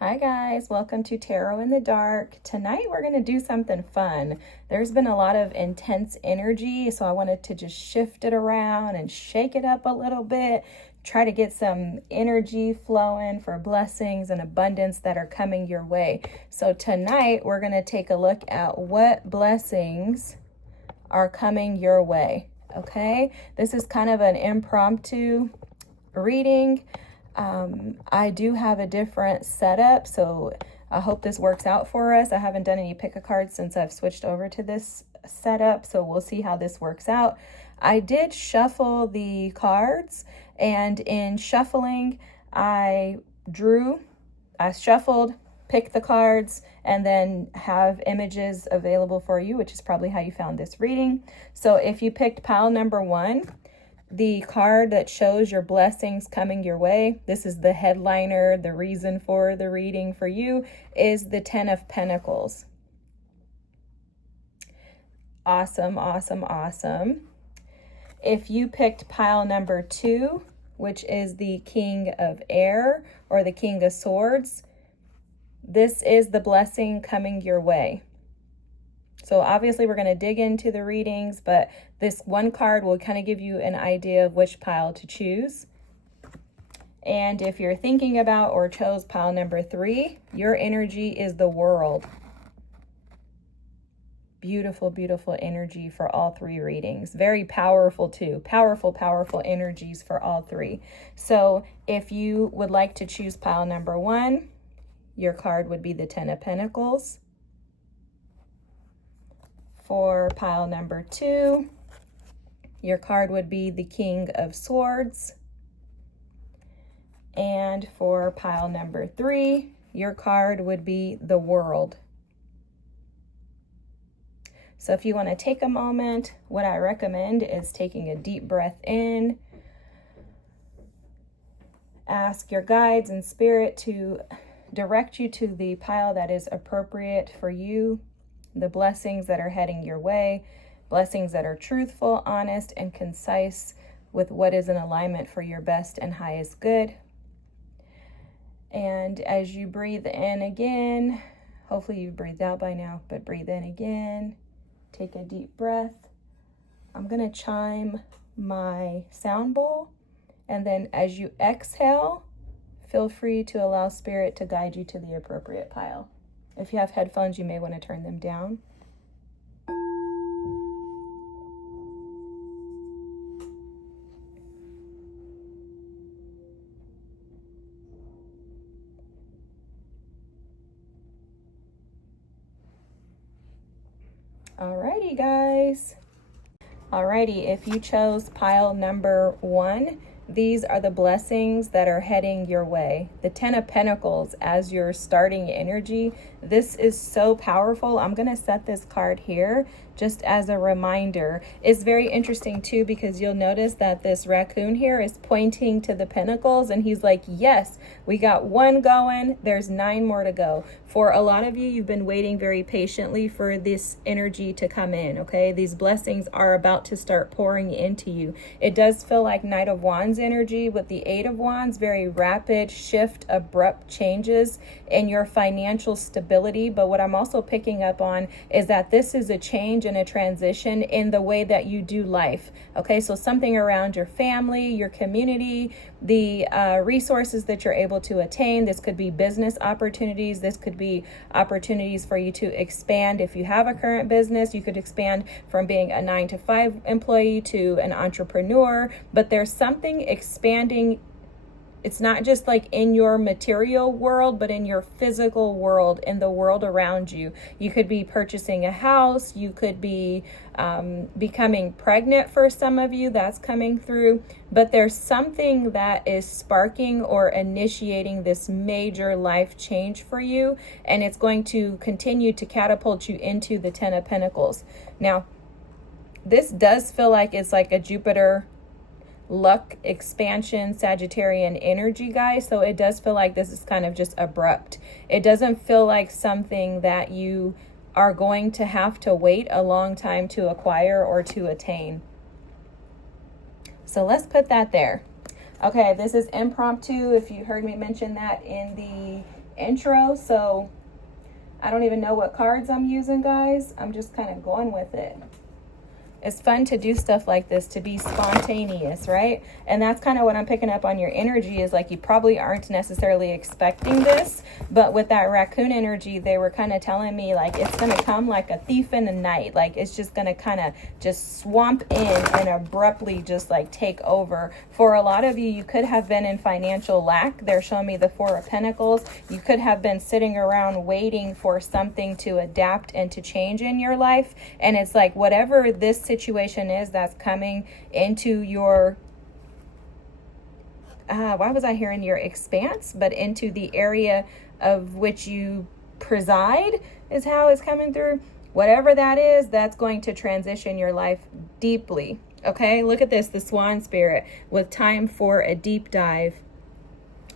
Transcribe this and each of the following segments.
Hi guys, welcome to Tarot in the Dark. Tonight we're going to do something fun. There's been a lot of intense energy, so I wanted to just shift it around and shake it up a little bit, try to get some energy flowing for blessings and abundance that are coming your way. So tonight we're going to take a look at what blessings are coming your way, okay? This is kind of an impromptu reading. I do have a different setup, so I hope this works out for us. I haven't done any pick-a-cards since I've switched over to this setup, so we'll see how this works out. I did shuffle the cards, and in shuffling, I shuffled, picked the cards, and then have images available for you, which is probably how you found this reading. So if you picked pile number 1, the card that shows your blessings coming your way, this is the headliner, the reason for the reading for you, is the 10 of Pentacles. Awesome, awesome, awesome. If you picked pile number 2, which is the King of Air or the King of Swords, this is the blessing coming your way. So obviously we're going to dig into the readings, but this one card will kind of give you an idea of which pile to choose. And if you're thinking about or chose pile number 3, your energy is the World. Beautiful, beautiful energy for all 3 readings. Very powerful too. Powerful, powerful energies for all 3. So if you would like to choose pile number 1, your card would be the 10 of Pentacles. For pile number 2, your card would be the King of Swords. And for pile number 3, your card would be the World. So if you want to take a moment, what I recommend is taking a deep breath in. Ask your guides and spirit to direct you to the pile that is appropriate for you. The blessings that are heading your way, blessings that are truthful, honest, and concise with what is in alignment for your best and highest good. And as you breathe in again, hopefully you've breathed out by now, but breathe in again, take a deep breath. I'm going to chime my sound bowl, and then as you exhale, feel free to allow spirit to guide you to the appropriate pile. If you have headphones, you may want to turn them down. Alrighty, guys. Alrighty, if you chose pile number 1, these are the blessings that are heading your way. The 10 of Pentacles as your starting energy. This is so powerful. I'm going to set this card here just as a reminder. It's very interesting too, because you'll notice that this raccoon here is pointing to the Pentacles, and he's like, yes, we got 1 going. There's 9 more to go. For a lot of you, you've been waiting very patiently for this energy to come in, okay? These blessings are about to start pouring into you. It does feel like Knight of Wands energy with the 8 of Wands, very rapid shift, abrupt changes in your financial stability. But what I'm also picking up on is that this is a change and a transition in the way that you do life, okay? So something around your family, your community, the resources that you're able to attain. This could be business opportunities. This could be opportunities for you to expand. If you have a current business, you could expand from being a 9-to-5 employee to an entrepreneur. But there's something expanding. It's not just like in your material world, but in your physical world, in the world around you. You could be purchasing a house. You could be becoming pregnant for some of you. That's coming through. But there's something that is sparking or initiating this major life change for you. And it's going to continue to catapult you into the 10 of Pentacles. Now, this does feel like it's like a Jupiter luck expansion Sagittarian energy, guys. So it does feel like this is kind of just abrupt. It doesn't feel like something that you are going to have to wait a long time to acquire or to attain. So let's put that there. Okay, this is impromptu. If you heard me mention that in the intro, so I don't even know what cards I'm using, guys. I'm just kind of going with it. It's fun to do stuff like this, to be spontaneous, right? And that's kind of what I'm picking up on your energy, is like you probably aren't necessarily expecting this, but with that raccoon energy, they were kind of telling me like it's going to come like a thief in the night. Like it's just going to kind of just swamp in and abruptly just like take over. For a lot of you, you could have been in financial lack. They're showing me the Four of Pentacles. You could have been sitting around waiting for something to adapt and to change in your life. And it's like whatever this situation is that's coming into your why was I hearing your expanse, but into the area of which you preside is how it's coming through. Whatever that is, that's going to transition your life deeply. Okay, look at this, the Swan Spirit with time for a deep dive.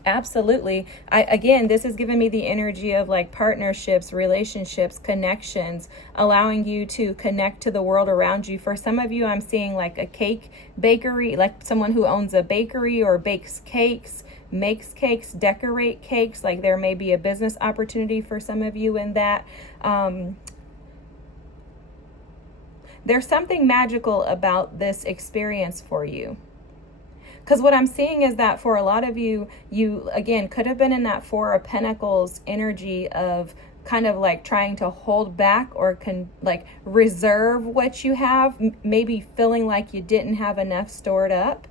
Absolutely. Again, this is giving me the energy of like partnerships, relationships, connections, allowing you to connect to the world around you. For some of you, I'm seeing like a cake bakery, like someone who owns a bakery or bakes cakes, makes cakes, decorate cakes. Like there may be a business opportunity for some of you in that. There's something magical about this experience for you. Because what I'm seeing is that for a lot of you, you, again, could have been in that Four of Pentacles energy of kind of like trying to hold back or like reserve what you have, maybe feeling like you didn't have enough stored up.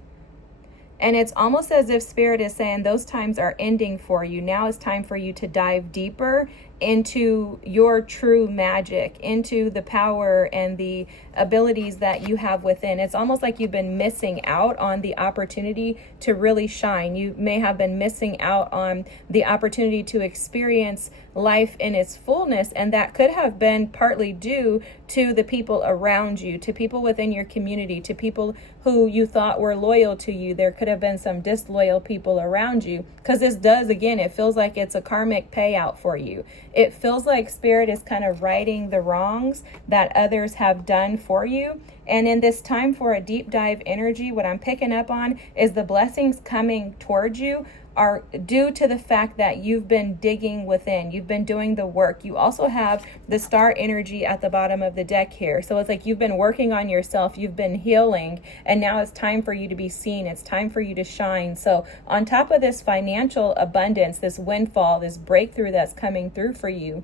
And it's almost as if Spirit is saying those times are ending for you. Now it's time for you to dive deeper into your true magic, into the power and the abilities that you have within. It's almost like you've been missing out on the opportunity to really shine. You may have been missing out on the opportunity to experience life in its fullness, and that could have been partly due to the people around you, to people within your community, to people who you thought were loyal to you. There could have been some disloyal people around you, because this does, again, it feels like it's a karmic payout for you. It feels like Spirit is kind of righting the wrongs that others have done for you. And in this time for a deep dive energy, what I'm picking up on is the blessings coming towards you are due to the fact that you've been digging within. You've been doing the work. You also have the star energy at the bottom of the deck here. So it's like you've been working on yourself. You've been healing. And now it's time for you to be seen. It's time for you to shine. So on top of this financial abundance, this windfall, this breakthrough that's coming through for you,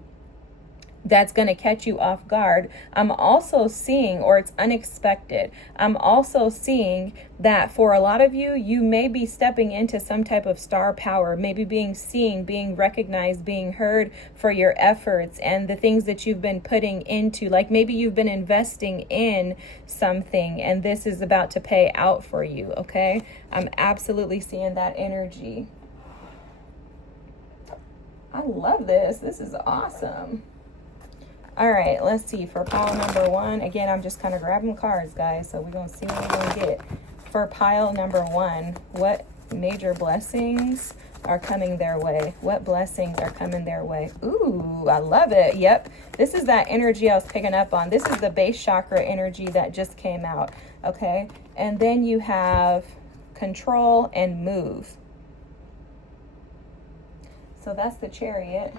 that's going to catch you off guard, I'm also seeing, or it's unexpected, I'm also seeing that for a lot of you, you may be stepping into some type of star power, maybe being seen, being recognized, being heard for your efforts and the things that you've been putting into. Like maybe you've been investing in something and this is about to pay out for you, okay? I'm absolutely seeing that energy. I love this. This is awesome. All right, let's see. For pile number one, again, I'm just kind of grabbing cards, guys, so we're going to see what we're going to get. For pile number one, what major blessings are coming their way? What blessings are coming their way? Ooh, I love it. Yep, this is that energy I was picking up on. This is the base chakra energy that just came out, okay? And then you have control and move. So that's the Chariot.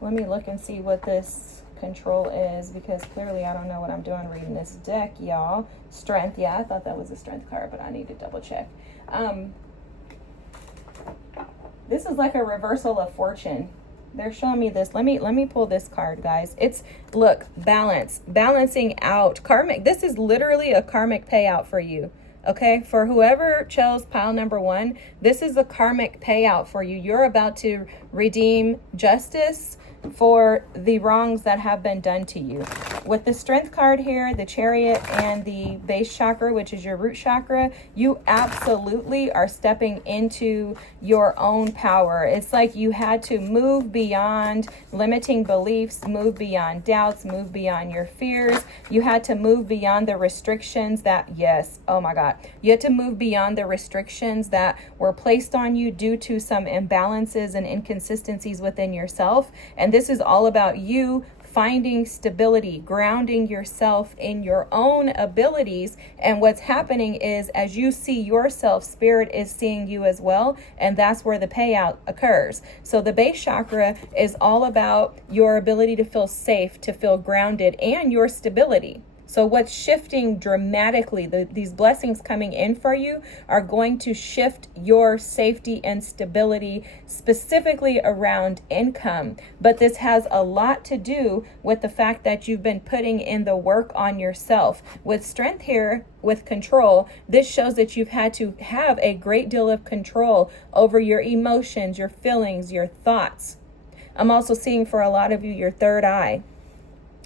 Let me look and see what this control is, because clearly I don't know what I'm doing reading this deck, y'all. Strength, yeah, I thought that was a strength card, but I need to double check. This is like a reversal of fortune. They're showing me this. Let me pull this card, guys. It's, look, balance, balancing out, karmic. This is literally a karmic payout for you. Okay, for whoever chose pile number one, this is a karmic payout for you. You're about to redeem justice for the wrongs that have been done to you. With the strength card here, the Chariot, and the base chakra, which is your root chakra, you absolutely are stepping into your own power. It's like you had to move beyond limiting beliefs, move beyond doubts, move beyond your fears. You had to move beyond the restrictions that, yes, oh my God, you had to move beyond the restrictions that were placed on you due to some imbalances and inconsistencies within yourself. And this is all about you finding stability, grounding yourself in your own abilities. And what's happening is, as you see yourself, Spirit is seeing you as well. And that's where the payout occurs. So the base chakra is all about your ability to feel safe, to feel grounded, and your stability. So what's shifting dramatically, these blessings coming in for you are going to shift your safety and stability, specifically around income. But this has a lot to do with the fact that you've been putting in the work on yourself. With strength here, with control, this shows that you've had to have a great deal of control over your emotions, your feelings, your thoughts. I'm also seeing for a lot of you your third eye.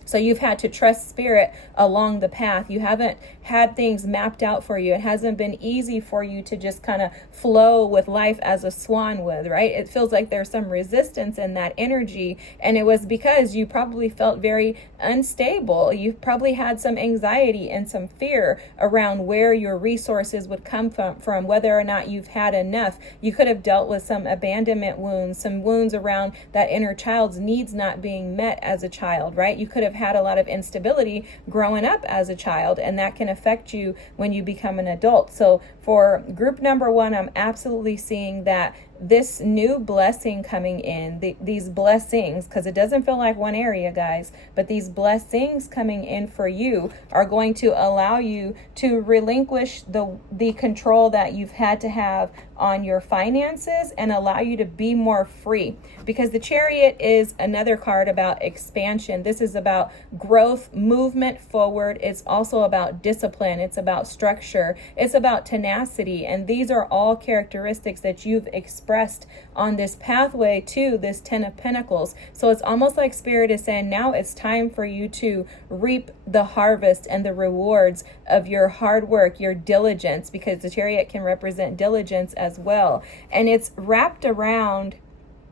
So you've had to trust Spirit along the path. You haven't had things mapped out for you. It hasn't been easy for you to just kind of flow with life as a swan would, right? It feels like there's some resistance in that energy. And it was because you probably felt very unstable. You probably had some anxiety and some fear around where your resources would come from, whether or not you've had enough. You could have dealt with some abandonment wounds, some wounds around that inner child's needs not being met as a child, right? You could have had a lot of instability growing up as a child, and that can affect you when you become an adult. So for group number one, I'm absolutely seeing that this new blessing coming in, these blessings, because it doesn't feel like one area, guys, but these blessings coming in for you are going to allow you to relinquish the control that you've had to have on your finances and allow you to be more free. Because the Chariot is another card about expansion. This is about growth, movement forward. It's also about discipline. It's about structure. It's about tenacity. And these are all characteristics that you've expressed on this pathway to this 10 of Pentacles. So it's almost like Spirit is saying, now it's time for you to reap the harvest and the rewards of your hard work, your diligence, because the Chariot can represent diligence as well. And it's wrapped around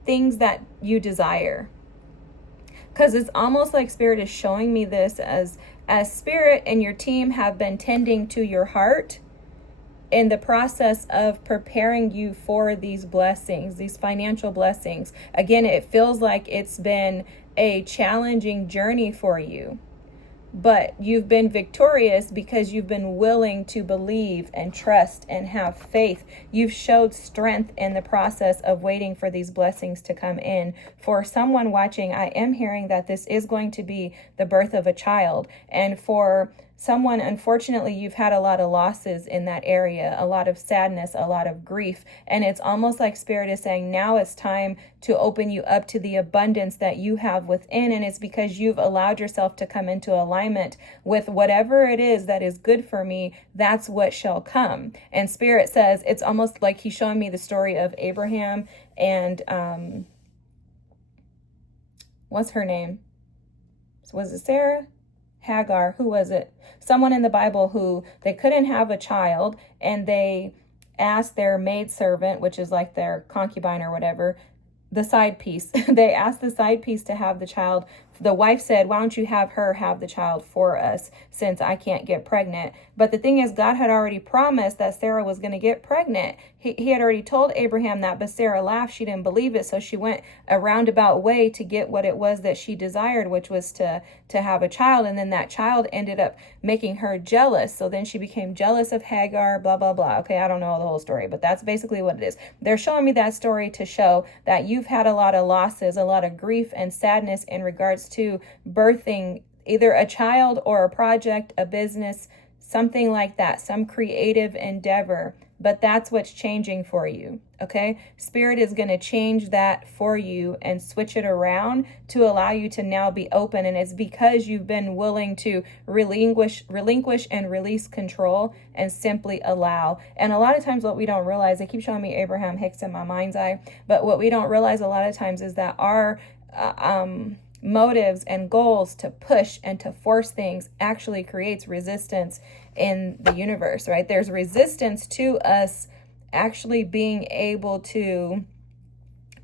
things that you desire. Because it's almost like Spirit is showing me this as Spirit and your team have been tending to your heart in the process of preparing you for these blessings, these financial blessings. Again, it feels like it's been a challenging journey for you, but you've been victorious because you've been willing to believe and trust and have faith. You've showed strength in the process of waiting for these blessings to come in. For someone watching, I am hearing that this is going to be the birth of a child. And for someone, unfortunately, you've had a lot of losses in that area, a lot of sadness, a lot of grief. And it's almost like Spirit is saying, now it's time to open you up to the abundance that you have within. And it's because you've allowed yourself to come into alignment with whatever it is that is good for me, that's what shall come. And Spirit says, it's almost like he's showing me the story of Abraham and, what's her name? Was it Sarah? Hagar, who was it? Someone in the Bible who they couldn't have a child, and they asked their maidservant, which is like their concubine or whatever, the side piece. They asked the side piece to have the child. The wife said, why don't you have her have the child for us since I can't get pregnant? But the thing is, God had already promised that Sarah was going to get pregnant. He had already told Abraham that, but Sarah laughed. She didn't believe it. So she went a roundabout way to get what it was that she desired, which was to have a child. And then that child ended up making her jealous. So then she became jealous of Hagar, blah, blah, blah. Okay, I don't know the whole story, but that's basically what it is. They're showing me that story to show that you've had a lot of losses, a lot of grief and sadness in regards to birthing either a child or a project, a business, something like that, some creative endeavor. But that's what's changing for you, okay? Spirit is going to change that for you and switch it around to allow you to now be open. And it's because you've been willing to relinquish and release control and simply allow. And a lot of times what we don't realize, they keep showing me Abraham Hicks in my mind's eye, but what we don't realize a lot of times is that our motives and goals to push and to force things actually creates resistance in the universe, right? There's resistance to us actually being able to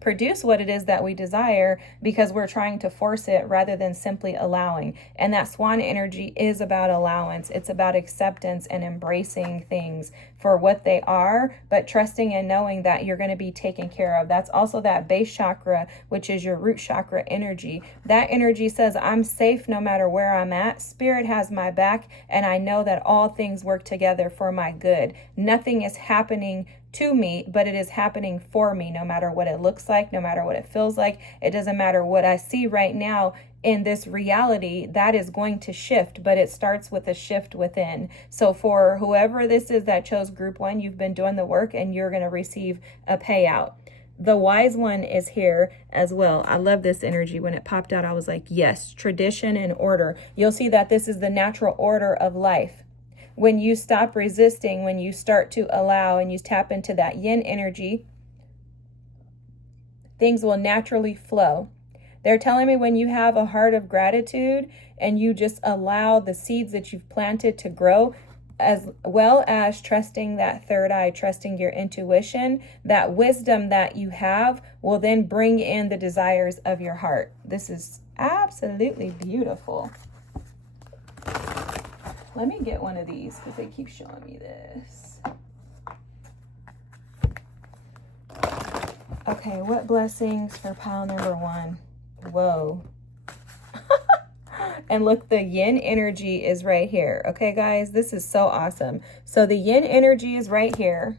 produce what it is that we desire because we're trying to force it rather than simply allowing. And that swan energy is about allowance. It's about acceptance and embracing things for what they are, but trusting and knowing that you're going to be taken care of. That's also that base chakra, which is your root chakra energy. That energy says, I'm safe no matter where I'm at. Spirit has my back, and I know that all things work together for my good. Nothing is happening to me, but it is happening for me, no matter what it looks like, no matter what it feels like. It doesn't matter what I see right now in this reality. That is going to shift, but it starts with a shift within. So for whoever this is that chose group 1, you've been doing the work and you're going to receive a payout. The wise one is here as well. I love this energy. When it popped out, I was like, yes, tradition and order. You'll see that this is the natural order of life. When you stop resisting, when you start to allow and you tap into that yin energy, things will naturally flow. They're telling me when you have a heart of gratitude and you just allow the seeds that you've planted to grow, as well as trusting that third eye, trusting your intuition, that wisdom that you have will then bring in the desires of your heart. This is absolutely beautiful. Let me get one of these because they keep showing me this. Okay, what blessings for pile number 1? Whoa. And look, the yin energy is right here. Okay, guys, this is so awesome. So the yin energy is right here.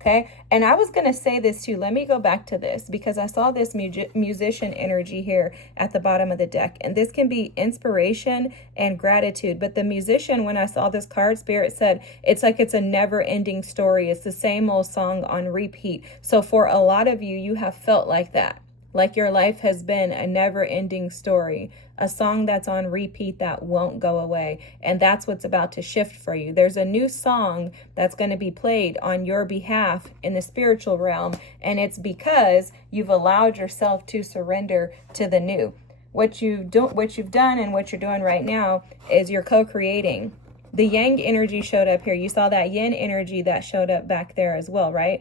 Okay, and I was going to say this too. Let me go back to this because I saw this musician energy here at the bottom of the deck. And this can be inspiration and gratitude. But the musician, when I saw this card, Spirit said, it's like it's a never ending story. It's the same old song on repeat. So for a lot of you, you have felt like that. Like your life has been a never-ending story, a song that's on repeat that won't go away. And that's what's about to shift for you. There's a new song that's going to be played on your behalf in the spiritual realm. And it's because you've allowed yourself to surrender to the new. What you've done and what you're doing right now is you're co-creating. The yang energy showed up here. You saw that yin energy that showed up back there as well, right?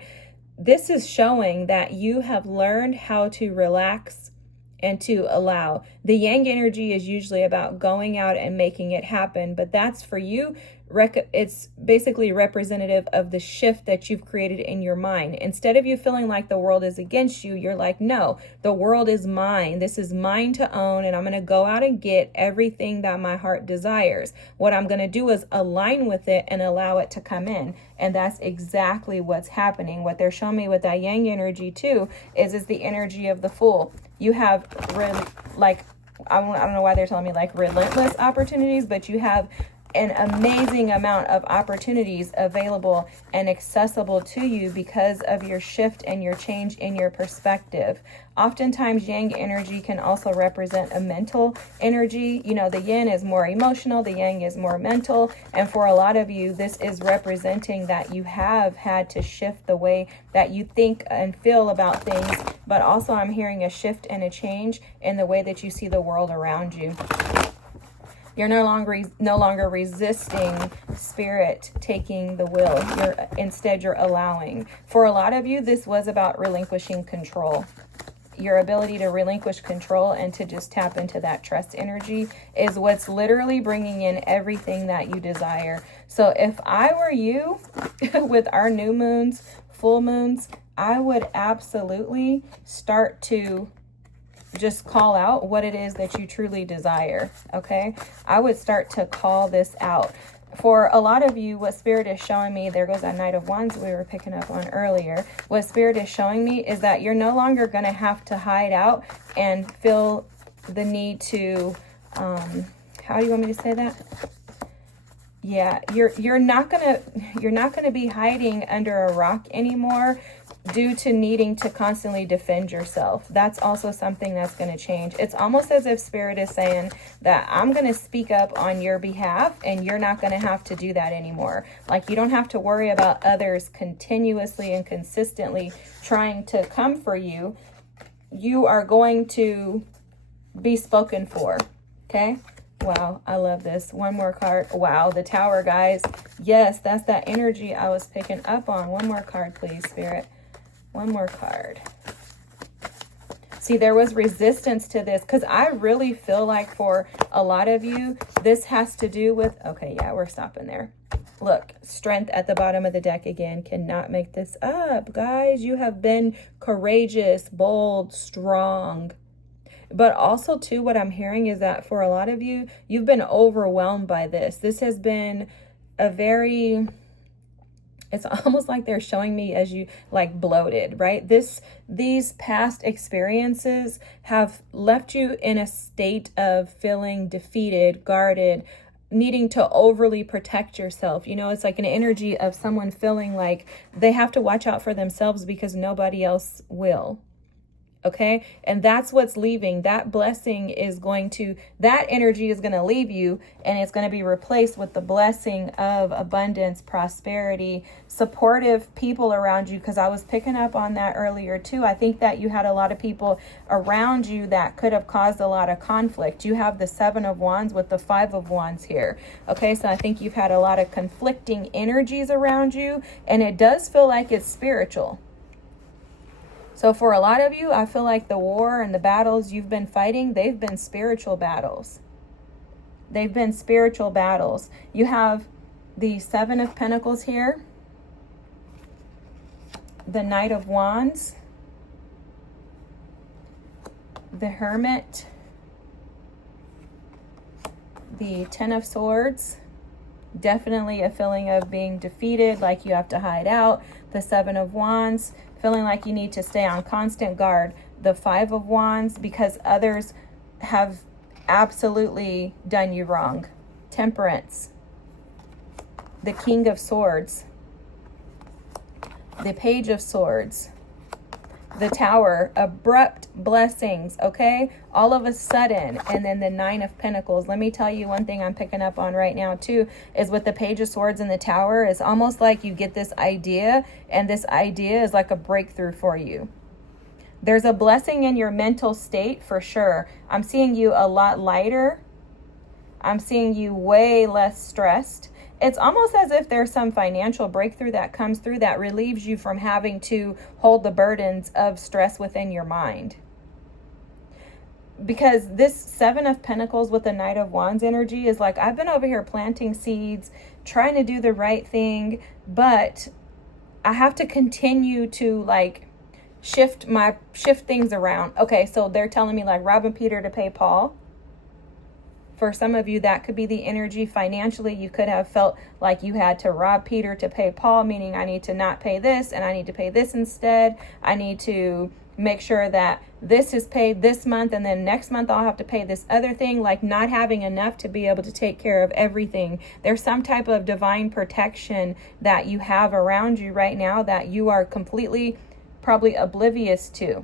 This is showing that you have learned how to relax and to allow. The yang energy is usually about going out and making it happen, but that's for you. It's basically representative of the shift that you've created in your mind. Instead of you feeling like the world is against you, you're like, no, the world is mine. This is mine to own, and I'm going to go out and get everything that my heart desires. What I'm going to do is align with it and allow it to come in. And that's exactly what's happening. What they're showing me with that yang energy too is the energy of the Fool. You have really, like, I don't know why they're telling me like relentless opportunities, but you have an amazing amount of opportunities available and accessible to you because of your shift and your change in your perspective. Oftentimes, yang energy can also represent a mental energy. You know, the yin is more emotional, the yang is more mental. And for a lot of you, this is representing that you have had to shift the way that you think and feel about things. But also, I'm hearing a shift and a change in the way that you see the world around you. You're no longer resisting Spirit taking the will. Instead, you're allowing. For a lot of you, this was about relinquishing control. Your ability to relinquish control and to just tap into that trust energy is what's literally bringing in everything that you desire. So if I were you, with our new moons, full moons, I would absolutely start to just call out what it is that you truly desire, okay? I would start to call this out. For a lot of you, what Spirit is showing me, there goes that Knight of Wands we were picking up on earlier. What Spirit is showing me is that you're no longer going to have to hide out and feel the need to, how do you want me to say that? Yeah, you're not gonna be hiding under a rock anymore due to needing to constantly defend yourself. That's also something that's going to change. It's almost as if Spirit is saying that I'm going to speak up on your behalf and you're not going to have to do that anymore. Like, you don't have to worry about others continuously and consistently trying to come for you. You are going to be spoken for, okay? Wow, I love this. One more card. Wow, the Tower, guys. Yes, that's that energy I was picking up on. One more card, please, Spirit. One more card. See, there was resistance to this because I really feel like for a lot of you, this has to do with, okay, yeah, we're stopping there. Look, strength at the bottom of the deck again. Cannot make this up, guys. You have been courageous, bold, strong. But also, too, what I'm hearing is that for a lot of you, you've been overwhelmed by this. This has been a very... It's almost like they're showing me as you like bloated, right? These past experiences have left you in a state of feeling defeated, guarded, needing to overly protect yourself. You know, it's like an energy of someone feeling like they have to watch out for themselves because nobody else will. Okay. And that's what's leaving. That blessing is going to, that energy is going to leave you, and it's going to be replaced with the blessing of abundance, prosperity, supportive people around you. Because I was picking up on that earlier too. I think that you had a lot of people around you that could have caused a lot of conflict. You have the 7 of Wands with the 5 of Wands here. Okay. So I think you've had a lot of conflicting energies around you, and it does feel like it's spiritual. So for a lot of you, I feel like the war and the battles you've been fighting, they've been spiritual battles. They've been spiritual battles. You have the 7 of Pentacles here, the Knight of Wands, the Hermit, the 10 of Swords, definitely a feeling of being defeated, like you have to hide out, the 7 of Wands, feeling like you need to stay on constant guard, the 5 of Wands, because others have absolutely done you wrong, Temperance, the King of Swords, the Page of Swords, the Tower, abrupt blessings, okay? All of a sudden, and then the 9 of Pentacles. Let me tell you one thing I'm picking up on right now too, is with the Page of Swords and the Tower, it's almost like you get this idea, and this idea is like a breakthrough for you. There's a blessing in your mental state for sure. I'm seeing you a lot lighter. I'm seeing you way less stressed. It's almost as if there's some financial breakthrough that comes through that relieves you from having to hold the burdens of stress within your mind. Because this 7 of Pentacles with the Knight of Wands energy is like, I've been over here planting seeds, trying to do the right thing, but I have to continue to like shift things around. Okay, so they're telling me like robbing Peter to pay Paul. For some of you, that could be the energy financially. You could have felt like you had to rob Peter to pay Paul, meaning I need to not pay this and I need to pay this instead. I need to make sure that this is paid this month, and then next month I'll have to pay this other thing, like not having enough to be able to take care of everything. There's some type of divine protection that you have around you right now that you are completely probably oblivious to.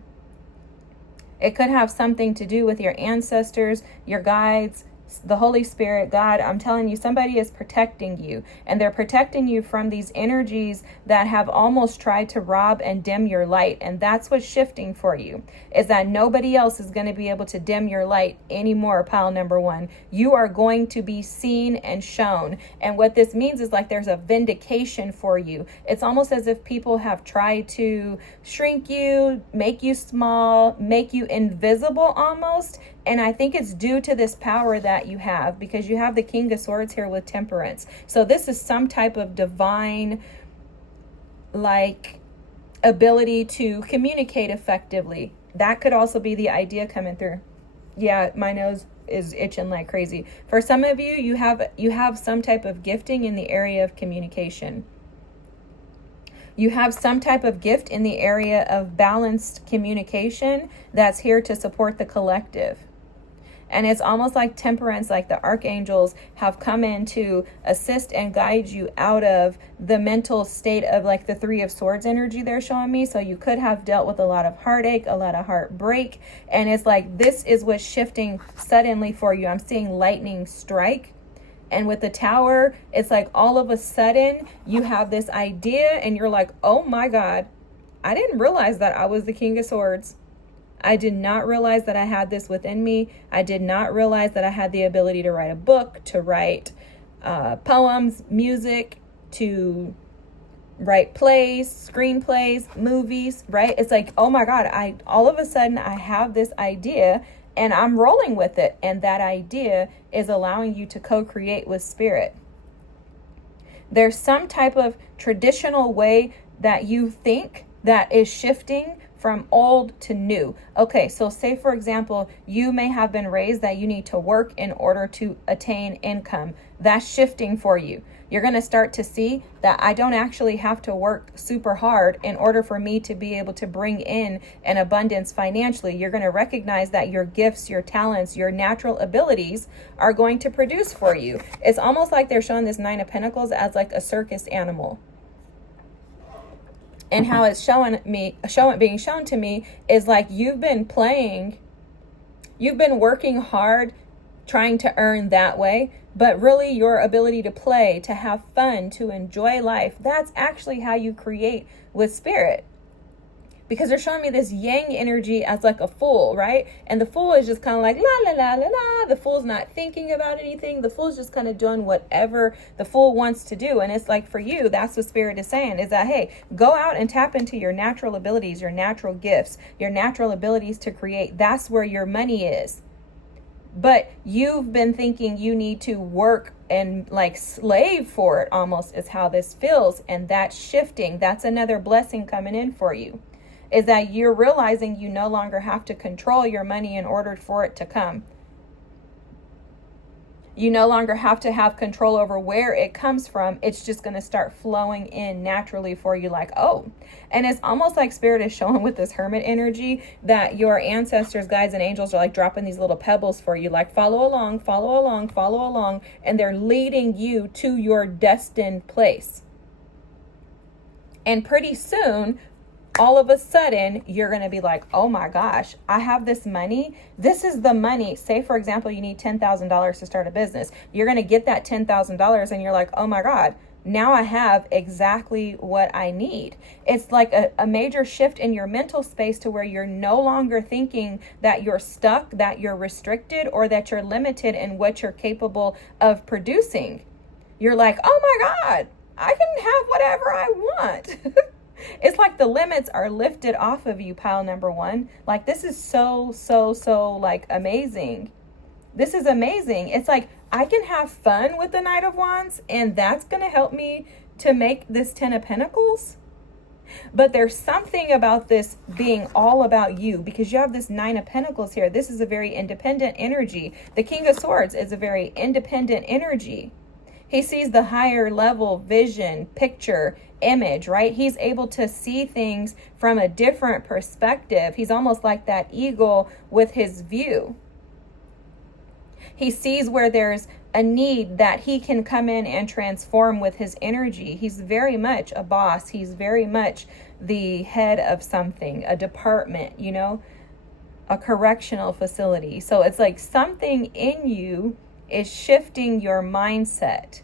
It could have something to do with your ancestors, your guides, the Holy Spirit, God. I'm telling you, somebody is protecting you, and they're protecting you from these energies that have almost tried to rob and dim your light. And that's what's shifting for you, is that nobody else is going to be able to dim your light anymore. Pile number 1, you are going to be seen and shown. And what this means is like there's a vindication for you. It's almost as if people have tried to shrink you, make you small, make you invisible almost. And I think it's due to this power that you have, because you have the King of Swords here with Temperance. So this is some type of divine, like, ability to communicate effectively. That could also be the idea coming through. Yeah, my nose is itching like crazy. For some of you, you have some type of gifting in the area of communication. You have some type of gift in the area of balanced communication that's here to support the collective. And it's almost like Temperance, like the archangels have come in to assist and guide you out of the mental state of like the 3 of Swords energy they're showing me. So you could have dealt with a lot of heartache, a lot of heartbreak. And it's like, this is what's shifting suddenly for you. I'm seeing lightning strike. And with the Tower, it's like all of a sudden you have this idea and you're like, oh my God, I didn't realize that I was the King of Swords. I did not realize that I had this within me. I did not realize that I had the ability to write a book, to write poems, music, to write plays, screenplays, movies, right? It's like, oh my God, all of a sudden I have this idea and I'm rolling with it. And that idea is allowing you to co-create with spirit. There's some type of traditional way that you think that is shifting from old to new. Okay, so say for example, you may have been raised that you need to work in order to attain income. That's shifting for you. You're going to start to see that I don't actually have to work super hard in order for me to be able to bring in an abundance financially. You're going to recognize that your gifts, your talents, your natural abilities are going to produce for you. It's almost like they're showing this Nine of Pentacles as like a circus animal. And how it's being shown to me is like you've been working hard trying to earn that way, but really your ability to play, to have fun, to enjoy life, that's actually how you create with spirit. Because they're showing me this yang energy as like a fool, right? And the fool is just kind of like, la, la, la, la, la. The fool's not thinking about anything. The fool's just kind of doing whatever the fool wants to do. And it's like for you, that's what spirit is saying, is that, hey, go out and tap into your natural abilities, your natural gifts, your natural abilities to create. That's where your money is. But you've been thinking you need to work and like slave for it almost is how this feels. And that's shifting. That's another blessing coming in for you. Is that you're realizing you no longer have to control your money in order for it to come. You no longer have to have control over where it comes from. It's just going to start flowing in naturally for you like, oh. And it's almost like spirit is showing with this hermit energy that your ancestors, guides, and angels are like dropping these little pebbles for you. Like follow along, follow along, follow along. And they're leading you to your destined place. And pretty soon, all of a sudden, you're going to be like, oh my gosh, I have this money. This is the money. Say, for example, you need $10,000 to start a business. You're going to get that $10,000 and you're like, oh my God, now I have exactly what I need. It's like a major shift in your mental space to where you're no longer thinking that you're stuck, that you're restricted, or that you're limited in what you're capable of producing. You're like, oh my God, I can have whatever I want. It's like the limits are lifted off of you, pile number one. Like this is so like amazing. This is amazing. It's like I can have fun with the Knight of Wands and that's going to help me to make this Ten of Pentacles. But there's something about this being all about you because you have this Nine of Pentacles here. This is a very independent energy. The King of Swords is a very independent energy. He sees the higher level vision, picture, image, right? He's able to see things from a different perspective. He's almost like that eagle with his view. He sees where there's a need that he can come in and transform with his energy. He's very much a boss. He's very much the head of something, a department, you know, a correctional facility. So it's like something in you is shifting your mindset.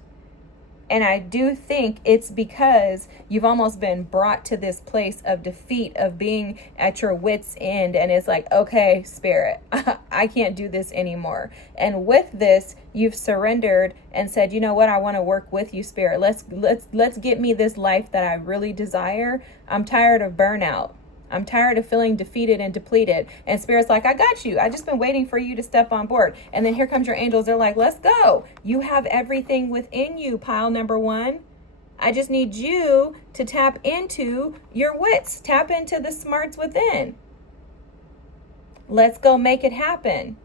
And I do think it's because you've almost been brought to this place of defeat, of being at your wit's end. And it's like, okay, spirit, I can't do this anymore. And with this, you've surrendered and said, you know what? I want to work with you, spirit. Let's get me this life that I really desire. I'm tired of burnout. I'm tired of feeling defeated and depleted. And spirit's like, I got you. I just been waiting for you to step on board. And then here comes your angels. They're like, let's go. You have everything within you, pile number one. I just need you to tap into your wits. Tap into the smarts within. Let's go make it happen.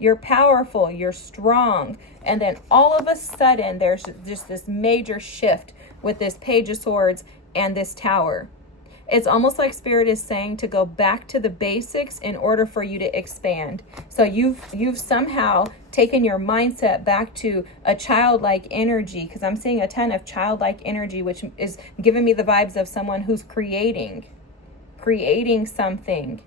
You're powerful. You're strong. And then all of a sudden, there's just this major shift with this Page of Swords and this Tower. It's almost like spirit is saying to go back to the basics in order for you to expand. So you've somehow taken your mindset back to a childlike energy, because I'm seeing a ton of childlike energy, which is giving me the vibes of someone who's creating something,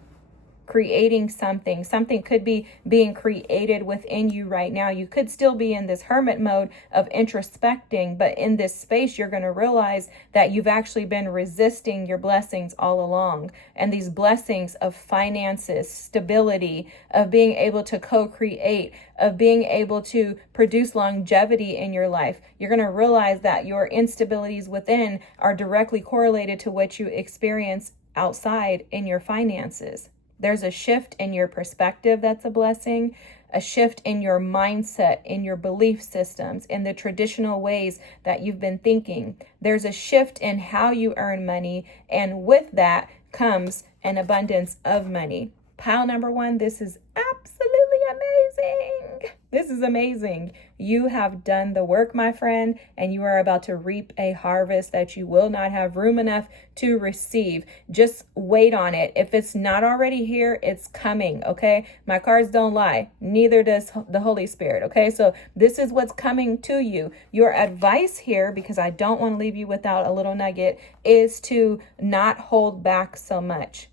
creating something. Something could be being created within you right now. You could still be in this hermit mode of introspecting, but in this space, you're going to realize that you've actually been resisting your blessings all along. And these blessings of finances, stability, of being able to co-create, of being able to produce longevity in your life, you're going to realize that your instabilities within are directly correlated to what you experience outside in your finances. There's a shift in your perspective that's a blessing, a shift in your mindset, in your belief systems, in the traditional ways that you've been thinking. There's a shift in how you earn money, and with that comes an abundance of money. Pile number 1, this is absolutely amazing. This is amazing. You have done the work, my friend, and you are about to reap a harvest that you will not have room enough to receive. Just wait on it. If it's not already here, it's coming, okay? My cards don't lie. Neither does the Holy Spirit, okay? So this is what's coming to you. Your advice here, because I don't want to leave you without a little nugget, is to not hold back so much.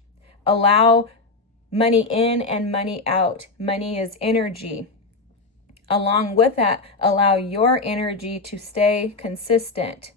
Allow money in and money out. Money is energy. Along with that, allow your energy to stay consistent.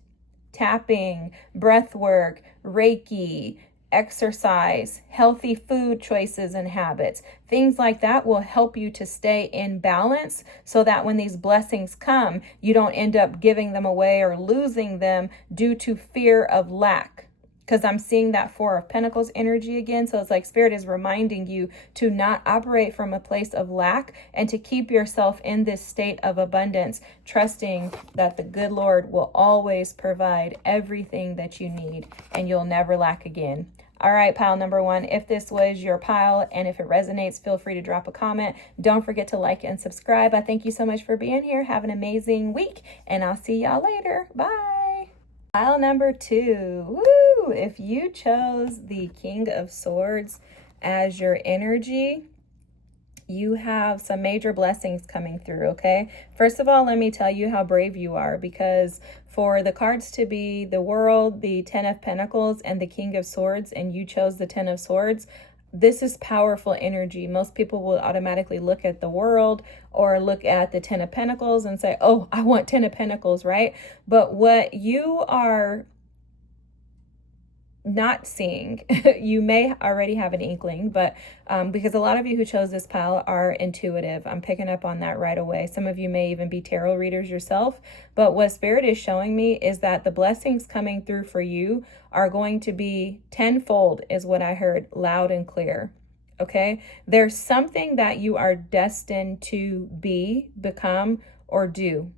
Tapping, breath work, Reiki, exercise, healthy food choices and habits. Things like that will help you to stay in balance so that when these blessings come, you don't end up giving them away or losing them due to fear of lack. Because I'm seeing that 4 of Pentacles energy again. So it's like Spirit is reminding you to not operate from a place of lack and to keep yourself in this state of abundance, trusting that the good Lord will always provide everything that you need and you'll never lack again. All right, pile number 1, if this was your pile and if it resonates, feel free to drop a comment. Don't forget to like and subscribe. I thank you so much for being here. Have an amazing week and I'll see y'all later. Bye. Pile number 2. Woo! If you chose the King of Swords as your energy, you have some major blessings coming through, okay? First of all, let me tell you how brave you are, because for the cards to be the World, the 10 of Pentacles, and the King of Swords, and you chose the 10 of Swords, this is powerful energy. Most people will automatically look at the World or look at the 10 of Pentacles and say, oh, I want 10 of Pentacles, right? But what you are not seeing, you may already have an inkling, but because a lot of you who chose this pile are intuitive. I'm picking up on that right away. Some of you may even be tarot readers yourself, but what Spirit is showing me is that the blessings coming through for you are going to be tenfold, is what I heard loud and clear. Okay, there's something that you are destined to become, or do.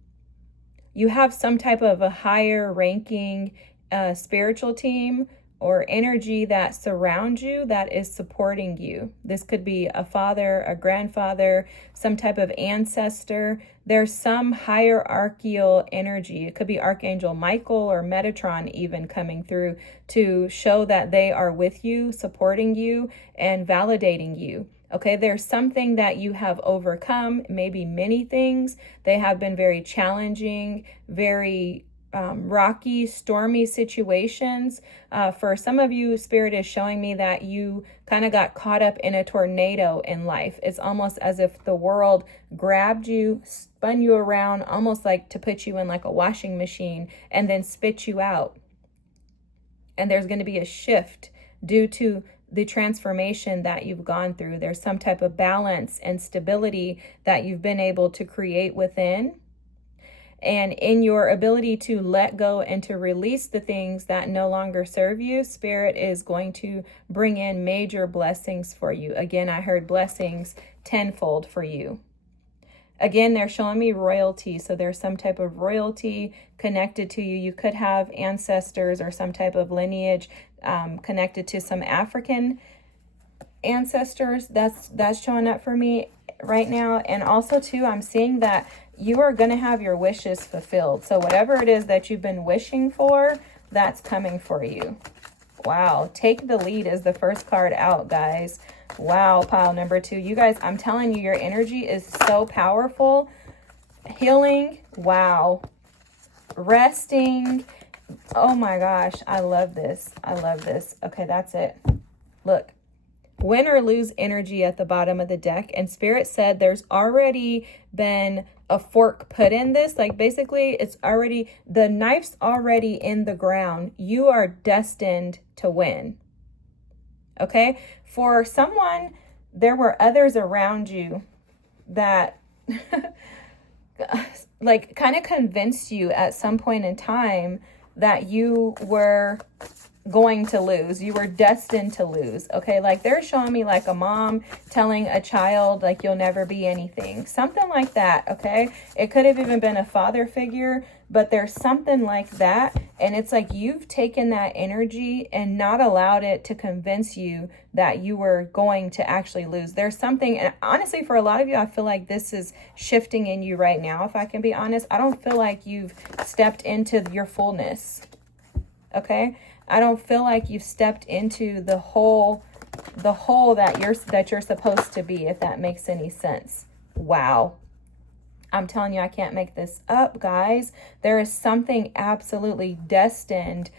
You have some type of a higher ranking spiritual team or energy that surrounds you that is supporting you. This could be a father, a grandfather, some type of ancestor. There's some hierarchical energy. It could be Archangel Michael or Metatron even coming through to show that they are with you, supporting you, and validating you. Okay, there's something that you have overcome, maybe many things. They have been very challenging, very rocky, stormy situations. For some of you, Spirit is showing me that you kind of got caught up in a tornado in life. It's almost as if the world grabbed you, spun you around, almost like to put you in like a washing machine and then spit you out. And there's going to be a shift due to the transformation that you've gone through. There's some type of balance and stability that you've been able to create within. And in your ability to let go and to release the things that no longer serve you, Spirit is going to bring in major blessings for you. Again, I heard blessings tenfold for you. Again, they're showing me royalty. So there's some type of royalty connected to you. You could have ancestors or some type of lineage connected to some African ancestors. That's showing up for me right now. And also too, I'm seeing that you are going to have your wishes fulfilled. So whatever it is that you've been wishing for, that's coming for you. Wow. Take the lead is the first card out, guys. Wow. Pile number 2. You guys, I'm telling you, your energy is so powerful. Healing. Wow. Resting. Oh my gosh. I love this. I love this. Okay, that's it. Look. win or lose energy at the bottom of the deck. And Spirit said there's already been a fork put in this. Like basically the knife's already in the ground. You are destined to win. Okay? For someone, there were others around you that like kind of convinced you at some point in time that you were going to lose. You were destined to lose. Okay. Like they're showing me like a mom telling a child, like, you'll never be anything, something like that. Okay. It could have even been a father figure, but there's something like that. And it's like, you've taken that energy and not allowed it to convince you that you were going to actually lose. There's something, and honestly, for a lot of you, I feel like this is shifting in you right now. If I can be honest, I don't feel like you've stepped into your fullness. Okay. I don't feel like you've stepped into the hole that you're supposed to be, if that makes any sense. Wow. I'm telling you, I can't make this up, guys. There is something absolutely destined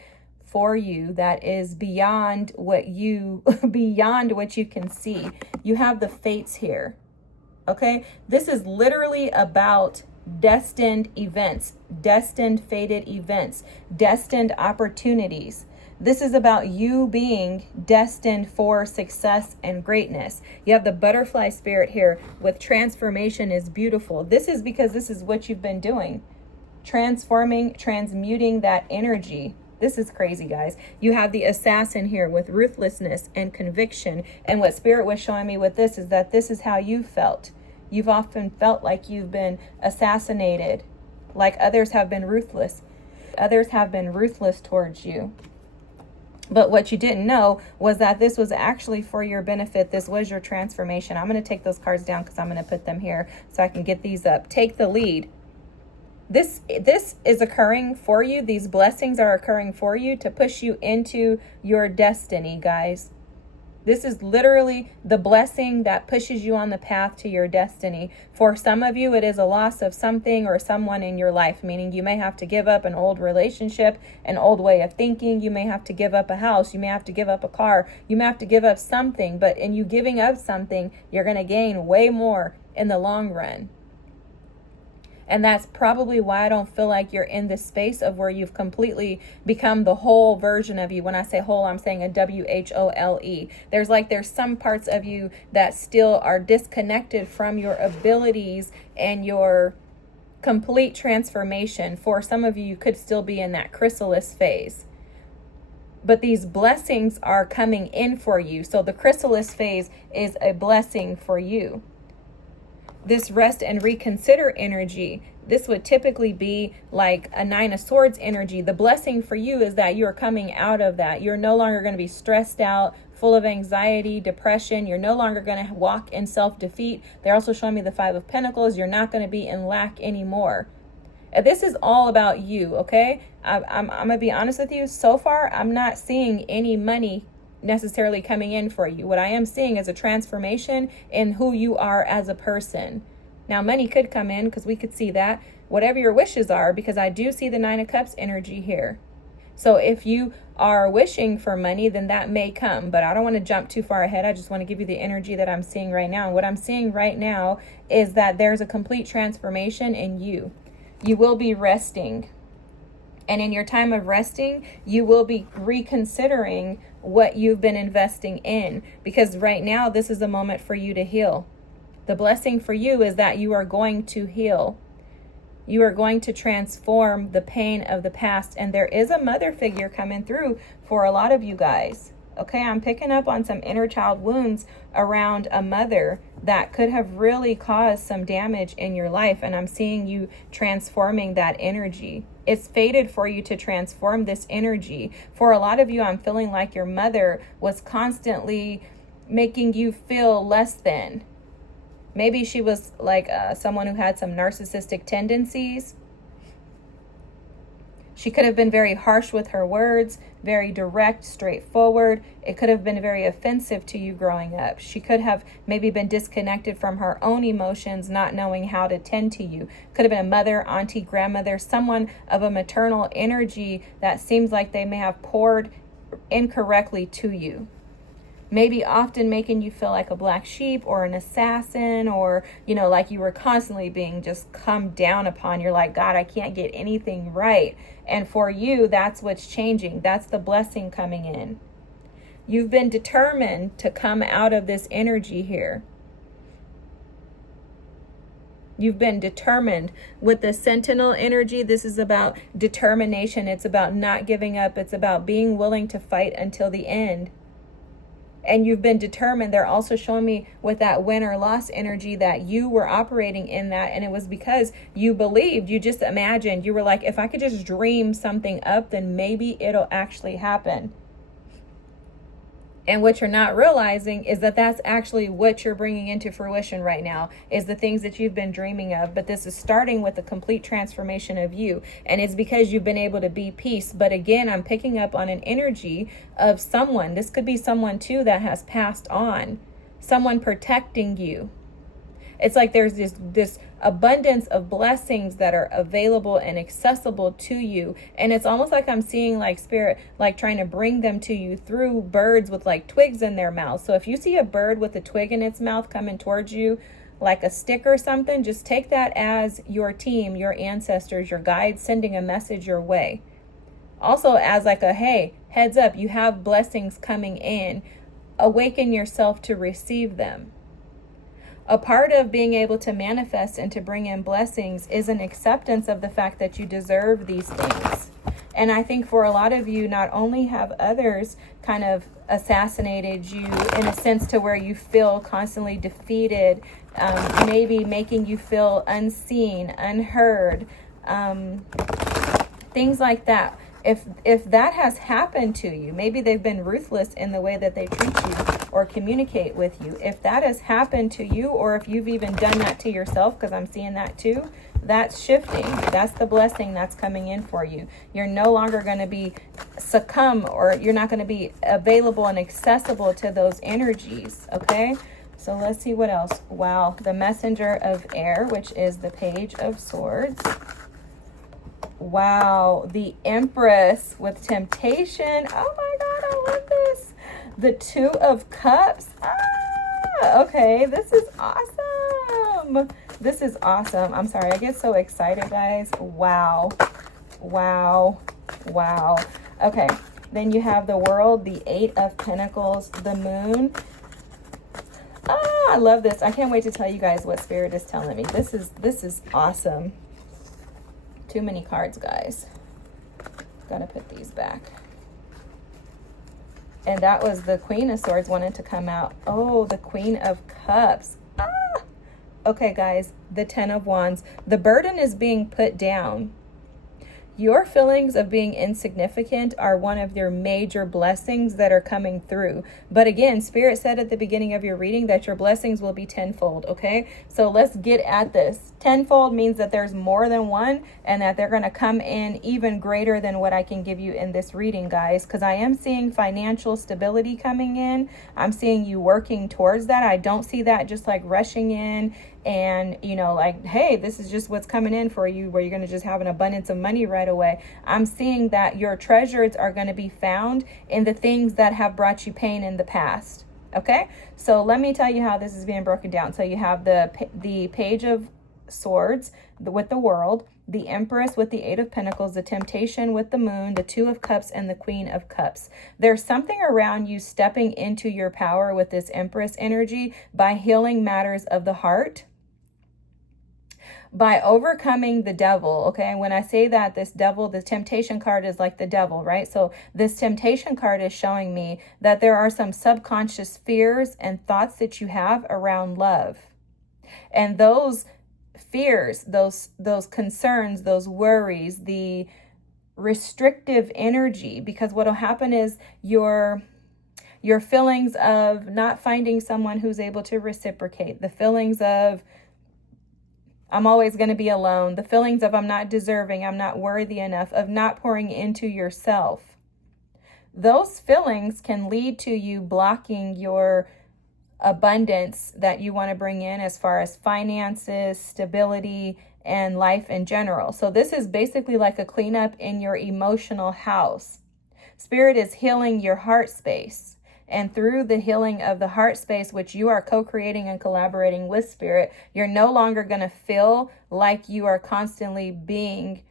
for you that is beyond what you can see. You have the fates here. Okay? This is literally about destined events, destined fated events, destined opportunities. This is about you being destined for success and greatness. You have the butterfly spirit here with transformation is beautiful. This is because this is what you've been doing. Transforming, transmuting that energy. This is crazy, guys. You have the assassin here with ruthlessness and conviction. And what Spirit was showing me with this is that this is how you felt. You've often felt like you've been assassinated, like others have been ruthless. Others have been ruthless towards you. But what you didn't know was that this was actually for your benefit. This was your transformation. I'm going to take those cards down because I'm going to put them here so I can get these up. Take the lead. This is occurring for you. These blessings are occurring for you to push you into your destiny, guys. This is literally the blessing that pushes you on the path to your destiny. For some of you, it is a loss of something or someone in your life, meaning you may have to give up an old relationship, an old way of thinking. You may have to give up a house. You may have to give up a car. You may have to give up something, but in you giving up something, you're going to gain way more in the long run. And that's probably why I don't feel like you're in this space of where you've completely become the whole version of you. When I say whole, I'm saying a WHOLE. There's some parts of you that still are disconnected from your abilities and your complete transformation. For some of you, you could still be in that chrysalis phase. But these blessings are coming in for you. So the chrysalis phase is a blessing for you. This rest and reconsider energy, this would typically be like a 9 of Swords energy. The blessing for you is that you're coming out of that. You're no longer going to be stressed out, full of anxiety, depression. You're no longer going to walk in self-defeat. They're also showing me the 5 of Pentacles. You're not going to be in lack anymore. This is all about you, okay? I'm going to be honest with you. So far, I'm not seeing any money necessarily coming in for you. What I am seeing is a transformation in who you are as a person. Now, money could come in because we could see that. Whatever your wishes are, because I do see the 9 of Cups energy here. So if you are wishing for money, then that may come. But I don't want to jump too far ahead. I just want to give you the energy that I'm seeing right now. And what I'm seeing right now is that there's a complete transformation in you. You will be resting. And in your time of resting, you will be reconsidering what you've been investing in. Because right now, this is a moment for you to heal. The blessing for you is that you are going to heal. You are going to transform the pain of the past. And there is a mother figure coming through for a lot of you guys. Okay, I'm picking up on some inner child wounds around a mother that could have really caused some damage in your life. And I'm seeing you transforming that energy. It's fated for you to transform this energy. For a lot of you, I'm feeling like your mother was constantly making you feel less than. Maybe she was like someone who had some narcissistic tendencies. She could have been very harsh with her words, very direct, straightforward. It could have been very offensive to you growing up. She could have maybe been disconnected from her own emotions, not knowing how to tend to you. Could have been a mother, auntie, grandmother, someone of a maternal energy that seems like they may have poured incorrectly to you. maybe often making you feel like a black sheep or an assassin, or, you know, like you were constantly being just come down upon. You're like, God, I can't get anything right. And for you, that's what's changing. That's the blessing coming in. You've been determined to come out of this energy here. You've been determined. With the Sentinel energy, this is about determination. It's about not giving up. It's about being willing to fight until the end. And you've been determined. They're also showing me with that win or loss energy that you were operating in that. And it was because you believed, you just imagined, you were like, if I could just dream something up, then maybe it'll actually happen. And what you're not realizing is that that's actually what you're bringing into fruition right now, is the things that you've been dreaming of. But this is starting with a complete transformation of you. And it's because you've been able to be peace. But again, I'm picking up on an energy of someone. This could be someone too that has passed on. Someone protecting you. It's like there's this abundance of blessings that are available and accessible to you. And it's almost like I'm seeing like spirit, like trying to bring them to you through birds with like twigs in their mouth. So if you see a bird with a twig in its mouth coming towards you, like a stick or something, just take that as your team, your ancestors, your guides sending a message your way. Also as like a, hey, heads up, you have blessings coming in. Awaken yourself to receive them. A part of being able to manifest and to bring in blessings is an acceptance of the fact that you deserve these things. And I think for a lot of you, not only have others kind of assassinated you in a sense to where you feel constantly defeated, maybe making you feel unseen, unheard, things like that. If that has happened to you, maybe they've been ruthless in the way that they treat you or communicate with you. If that has happened to you, or if you've even done that to yourself, because I'm seeing that too, that's shifting. That's the blessing that's coming in for you. You're no longer going to be succumb, or you're not going to be available and accessible to those energies. Okay. So let's see what else. Wow. The Messenger of Air, which is the Page of Swords. Wow, the Empress with temptation. Oh my God, I love this. The Two of Cups. Okay, this is awesome. This is awesome. I'm sorry, I get so excited, guys. Wow, wow, wow. Okay, then you have the World, the Eight of Pentacles, the Moon. I love this. I can't wait to tell you guys what Spirit is telling me. This is awesome. Too many cards, guys. Gotta put these back. And that was the Queen of Swords wanted to come out. Oh, the Queen of Cups. Okay, guys, the Ten of Wands. The burden is being put down. Your feelings of being insignificant are one of your major blessings that are coming through. But again, Spirit said at the beginning of your reading that your blessings will be tenfold, okay? So let's get at this. Tenfold means that there's more than one, and that they're going to come in even greater than what I can give you in this reading, guys, because I am seeing financial stability coming in. I'm seeing you working towards that. I don't see that just like rushing in and, you know, like, hey, this is just what's coming in for you, where you're going to just have an abundance of money right away. I'm seeing that your treasures are going to be found in the things that have brought you pain in the past. Okay, so let me tell you how this is being broken down. So you have the Page of Swords with the World, the Empress with the Eight of Pentacles, the Temptation with the Moon, the Two of Cups, and the Queen of Cups. There's something around you stepping into your power with this Empress energy by healing matters of the heart, by overcoming the devil. Okay, when I say that, this devil, the temptation card is like the devil, right? So this temptation card is showing me that there are some subconscious fears and thoughts that you have around love. And those fears, those concerns, those worries, the restrictive energy, because what will happen is your feelings of not finding someone who's able to reciprocate, the feelings of I'm always going to be alone, the feelings of I'm not deserving, I'm not worthy enough, of not pouring into yourself. Those feelings can lead to you blocking your abundance that you want to bring in as far as finances, stability, and life in general. So this is basically like a cleanup in your emotional house. Spirit is healing your heart space. And through the healing of the heart space, which you are co-creating and collaborating with Spirit, you're no longer going to feel like you are constantly being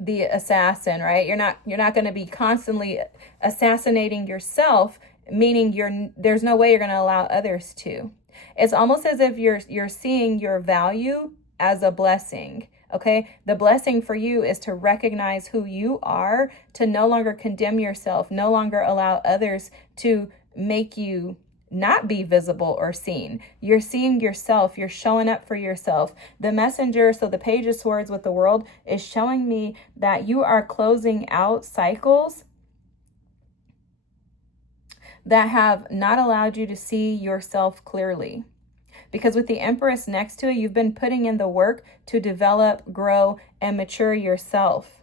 the assassin, right? You're not going to be constantly assassinating yourself, meaning there's no way you're going to allow others to. It's almost as if you're seeing your value as a blessing. Okay, the blessing for you is to recognize who you are, to no longer condemn yourself, no longer allow others to make you not be visible or seen. You're seeing yourself, you're showing up for yourself. The messenger, so the Page of Swords with the World, is showing me that you are closing out cycles that have not allowed you to see yourself clearly. Because with the Empress next to it, you've been putting in the work to develop, grow, and mature yourself.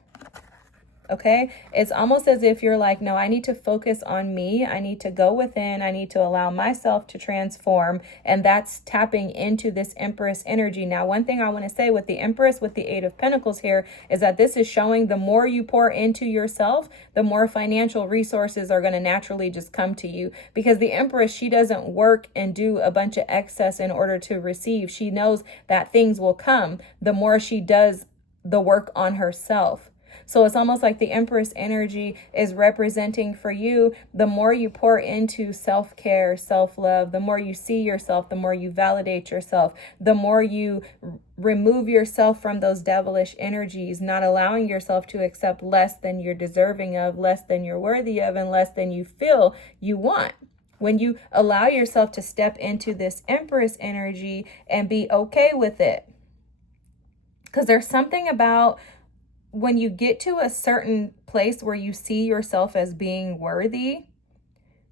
Okay, it's almost as if you're like, no, I need to focus on me. I need to go within. I need to allow myself to transform. And that's tapping into this Empress energy. Now, one thing I want to say with the Empress, with the Eight of Pentacles here, is that this is showing the more you pour into yourself, the more financial resources are going to naturally just come to you. Because the Empress, she doesn't work and do a bunch of excess in order to receive. She knows that things will come the more she does the work on herself. So it's almost like the Empress energy is representing for you, the more you pour into self-care, self-love, the more you see yourself, the more you validate yourself, the more you remove yourself from those devilish energies, not allowing yourself to accept less than you're deserving of, less than you're worthy of, and less than you feel you want. When you allow yourself to step into this Empress energy and be okay with it. Because there's something about when you get to a certain place where you see yourself as being worthy,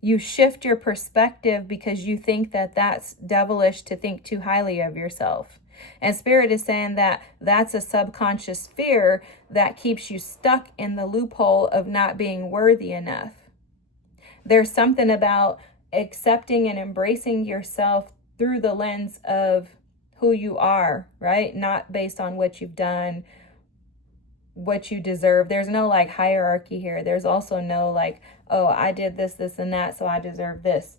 you shift your perspective because you think that that's devilish to think too highly of yourself. And Spirit is saying that that's a subconscious fear that keeps you stuck in the loophole of not being worthy enough. There's something about accepting and embracing yourself through the lens of who you are, right? Not based on what you've done, what you deserve. There's no like hierarchy here. There's also no like, oh, I did this, this, and that, so I deserve this.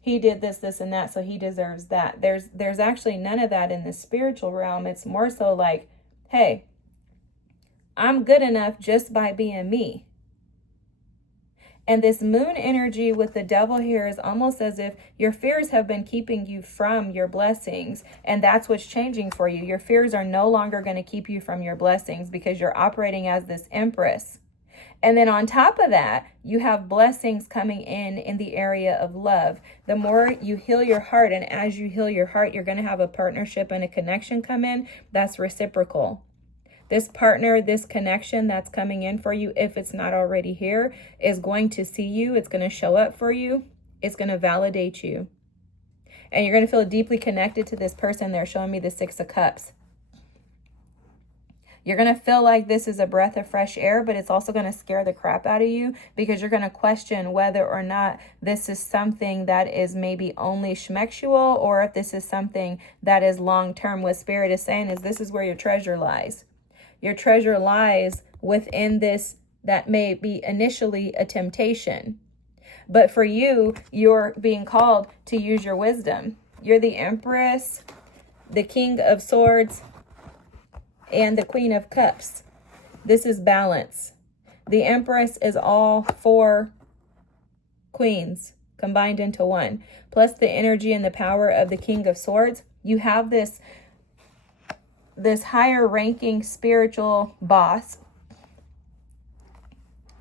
He did this, this, and that, so he deserves that. There's actually none of that in the spiritual realm. It's more so like, hey, I'm good enough just by being me. And this moon energy with the devil here is almost as if your fears have been keeping you from your blessings. And that's what's changing for you. Your fears are no longer going to keep you from your blessings because you're operating as this Empress. And then on top of that, you have blessings coming in the area of love. The more you heal your heart, and as you heal your heart, you're going to have a partnership and a connection come in that's reciprocal. This partner, this connection that's coming in for you, if it's not already here, is going to see you. It's going to show up for you. It's going to validate you. And you're going to feel deeply connected to this person. They're showing me the Six of Cups. You're going to feel like this is a breath of fresh air, but it's also going to scare the crap out of you because you're going to question whether or not this is something that is maybe only schmexual or if this is something that is long-term. What Spirit is saying is this is where your treasure lies. Your treasure lies within this that may be initially a temptation. But for you, you're being called to use your wisdom. You're the Empress, the King of Swords, and the Queen of Cups. This is balance. The Empress is all four queens combined into one. Plus the energy and the power of the King of Swords. You have this higher ranking spiritual boss,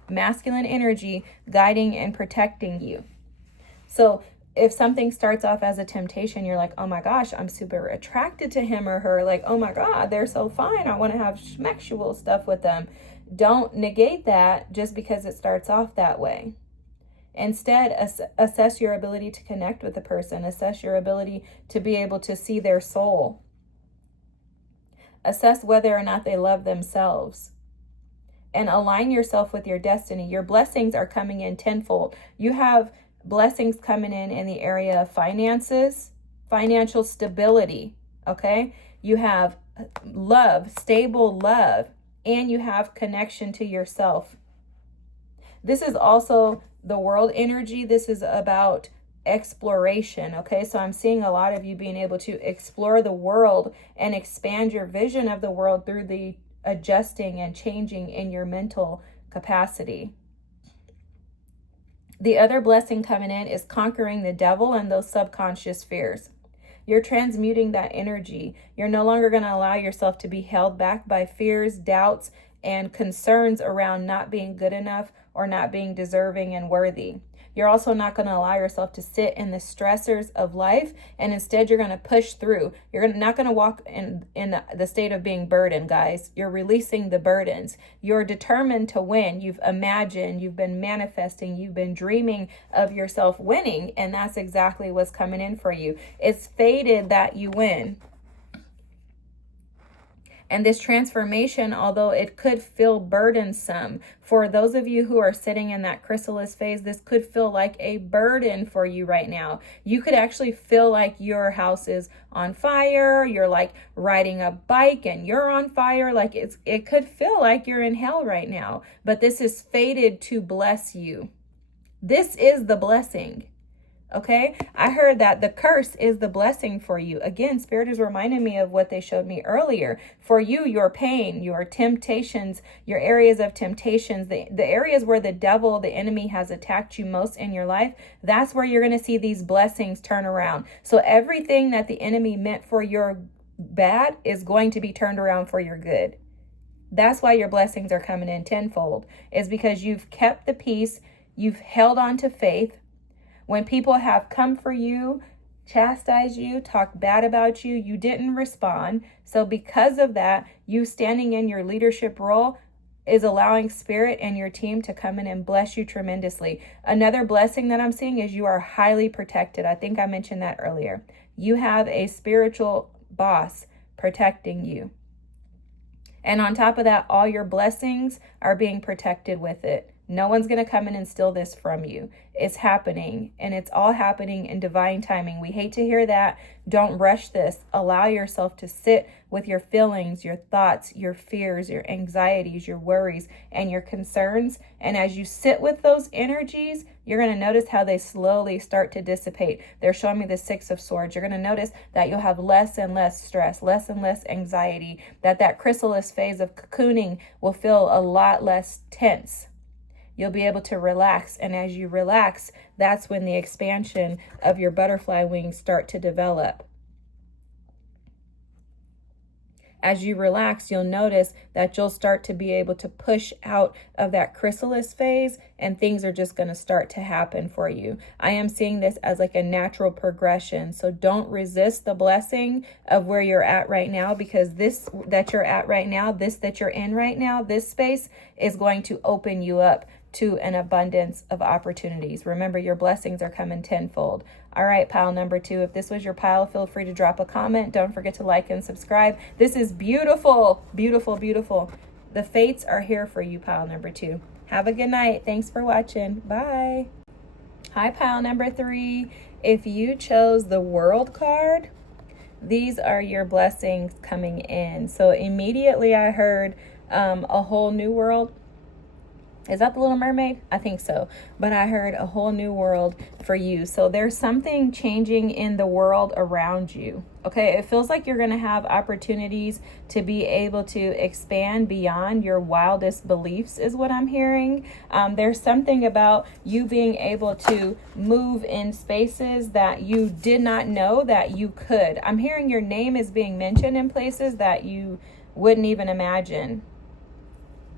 masculine energy guiding and protecting you. So if something starts off as a temptation, you're like, oh my gosh, I'm super attracted to him or her. Like, oh my God, they're so fine. I want to have schmexual stuff with them. Don't negate that just because it starts off that way. Instead, assess your ability to connect with the person. Assess your ability to be able to see their soul. Assess whether or not they love themselves. And align yourself with your destiny. Your blessings are coming in tenfold. You have blessings coming in the area of finances, financial stability, okay? You have love, stable love, and you have connection to yourself. This is also the world energy. This is about exploration. Okay, so I'm seeing a lot of you being able to explore the world and expand your vision of the world through the adjusting and changing in your mental capacity. The other blessing coming in is conquering the devil and those subconscious fears. You're transmuting that energy. You're no longer going to allow yourself to be held back by fears, doubts, and concerns around not being good enough or not being deserving and worthy. You're also not going to allow yourself to sit in the stressors of life, and instead you're going to push through. You're not going to walk in the state of being burdened, guys. You're releasing the burdens. You're determined to win. You've imagined, you've been manifesting, you've been dreaming of yourself winning, and that's exactly what's coming in for you. It's fated that you win. And this transformation, although it could feel burdensome, for those of you who are sitting in that chrysalis phase, this could feel like a burden for you right now. You could actually feel like your house is on fire. You're like riding a bike and you're on fire. Like it could feel like you're in hell right now. But this is fated to bless you. This is the blessing. Okay, I heard that the curse is the blessing for you. Again, Spirit is reminding me of what they showed me earlier. For you, your pain, your temptations, your areas of temptations, the areas where the devil, the enemy has attacked you most in your life, that's where you're going to see these blessings turn around. So everything that the enemy meant for your bad is going to be turned around for your good. That's why your blessings are coming in tenfold, is because you've kept the peace, you've held on to faith. When people have come for you, chastised you, talked bad about you, you didn't respond. So because of that, you standing in your leadership role is allowing Spirit and your team to come in and bless you tremendously. Another blessing that I'm seeing is you are highly protected. I think I mentioned that earlier. You have a spiritual boss protecting you. And on top of that, all your blessings are being protected with it. No one's going to come in and steal this from you. It's happening, and it's all happening in divine timing. We hate to hear that. Don't rush this. Allow yourself to sit with your feelings, your thoughts, your fears, your anxieties, your worries, and your concerns. And as you sit with those energies, you're going to notice how they slowly start to dissipate. They're showing me the Six of Swords. You're going to notice that you'll have less and less stress, less and less anxiety, that chrysalis phase of cocooning will feel a lot less tense. You'll be able to relax. And as you relax, that's when the expansion of your butterfly wings start to develop. As you relax, you'll notice that you'll start to be able to push out of that chrysalis phase, and things are just going to start to happen for you. I am seeing this as like a natural progression. So don't resist the blessing of where you're at right now, because this that you're at right now, this that you're in right now, this space is going to open you up to an abundance of opportunities. Remember, your blessings are coming tenfold. All right, pile number 2. If this was your pile, feel free to drop a comment. Don't forget to like and subscribe. This is beautiful, beautiful, beautiful. The fates are here for you, pile number 2. Have a good night. Thanks for watching. Bye. Hi, pile number 3. If you chose the World card, these are your blessings coming in. So immediately I heard a whole new world. Is that the Little Mermaid? I think so. But I heard a whole new world for you. So there's something changing in the world around you. Okay, it feels like you're going to have opportunities to be able to expand beyond your wildest beliefs is what I'm hearing. There's something about you being able to move in spaces that you did not know that you could. I'm hearing your name is being mentioned in places that you wouldn't even imagine.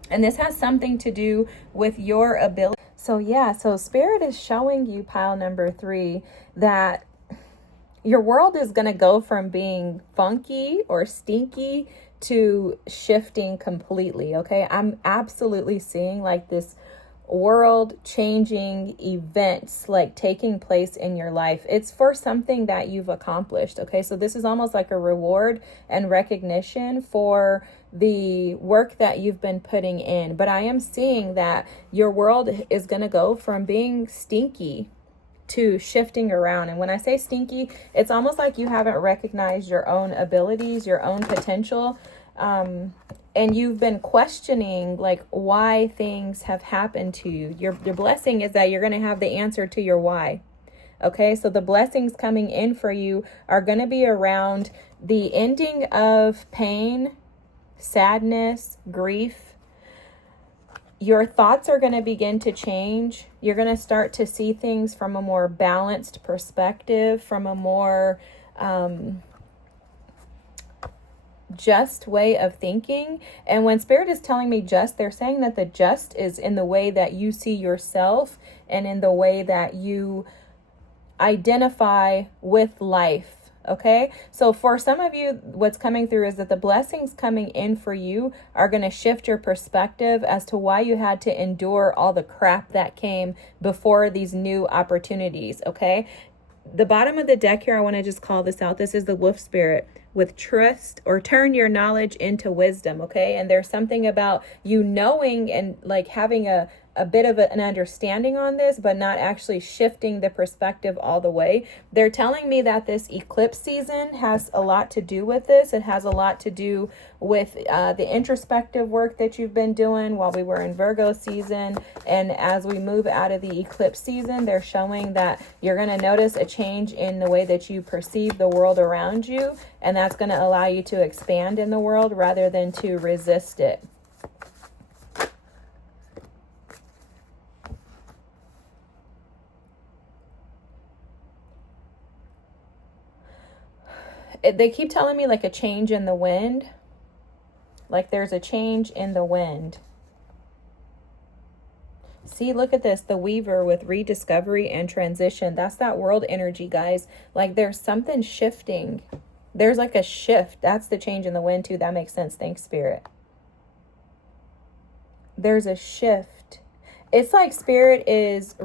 And this has something to do with your ability. So Spirit is showing you, pile number 3, that your world is going to go from being funky or stinky to shifting completely. Okay, I'm absolutely seeing like this world changing events like taking place in your life. It's for something that you've accomplished. Okay, so this is almost like a reward and recognition for the work that you've been putting in. But I am seeing that your world is going to go from being stinky to shifting around. And when I say stinky, it's almost like you haven't recognized your own abilities, your own potential. and you've been questioning like why things have happened to you. Your blessing is that you're going to have the answer to your why. Okay, so the blessings coming in for you are going to be around the ending of pain, sadness, grief. Your thoughts are going to begin to change. You're going to start to see things from a more balanced perspective, from a more just way of thinking. And when Spirit is telling me just, they're saying that the just is in the way that you see yourself and in the way that you identify with life. Okay, so for some of you, what's coming through is that the blessings coming in for you are going to shift your perspective as to why you had to endure all the crap that came before these new opportunities. Okay, the bottom of the deck here, I want to just call this out. This is the wolf spirit with trust, or turn your knowledge into wisdom. Okay, and there's something about you knowing and like having a bit of an understanding on this, but not actually shifting the perspective all the way. They're telling me that this eclipse season has a lot to do with this. It has a lot to do with the introspective work that you've been doing while we were in Virgo season. And as we move out of the eclipse season, they're showing that you're going to notice a change in the way that you perceive the world around you. And that's going to allow you to expand in the world rather than to resist it. They keep telling me like a change in the wind. Like there's a change in the wind. See, look at this. The Weaver with rediscovery and transition. That's that world energy, guys. Like there's something shifting. There's like a shift. That's the change in the wind too. That makes sense. Thanks, Spirit. There's a shift. It's like Spirit is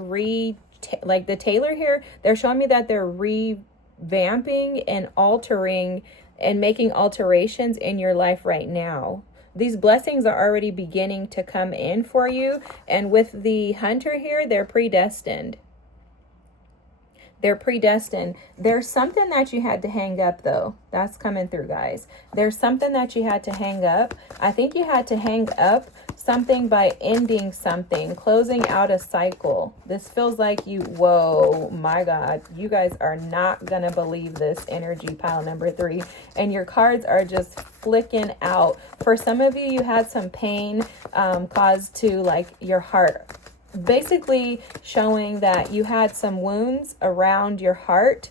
like the tailor here. They're showing me that they're revamping and altering and making alterations in your life right now. These blessings are already beginning to come in for you. And with the hunter here, they're predestined. They're predestined. There's something that you had to hang up though. That's coming through, guys. There's something that you had to hang up. I think you had to hang up something by ending something, closing out a cycle. This feels like you, whoa, my God, you guys are not gonna believe this energy, pile number 3. And your cards are just flicking out. For some of you, you had some pain caused to like your heart. Basically showing that you had some wounds around your heart.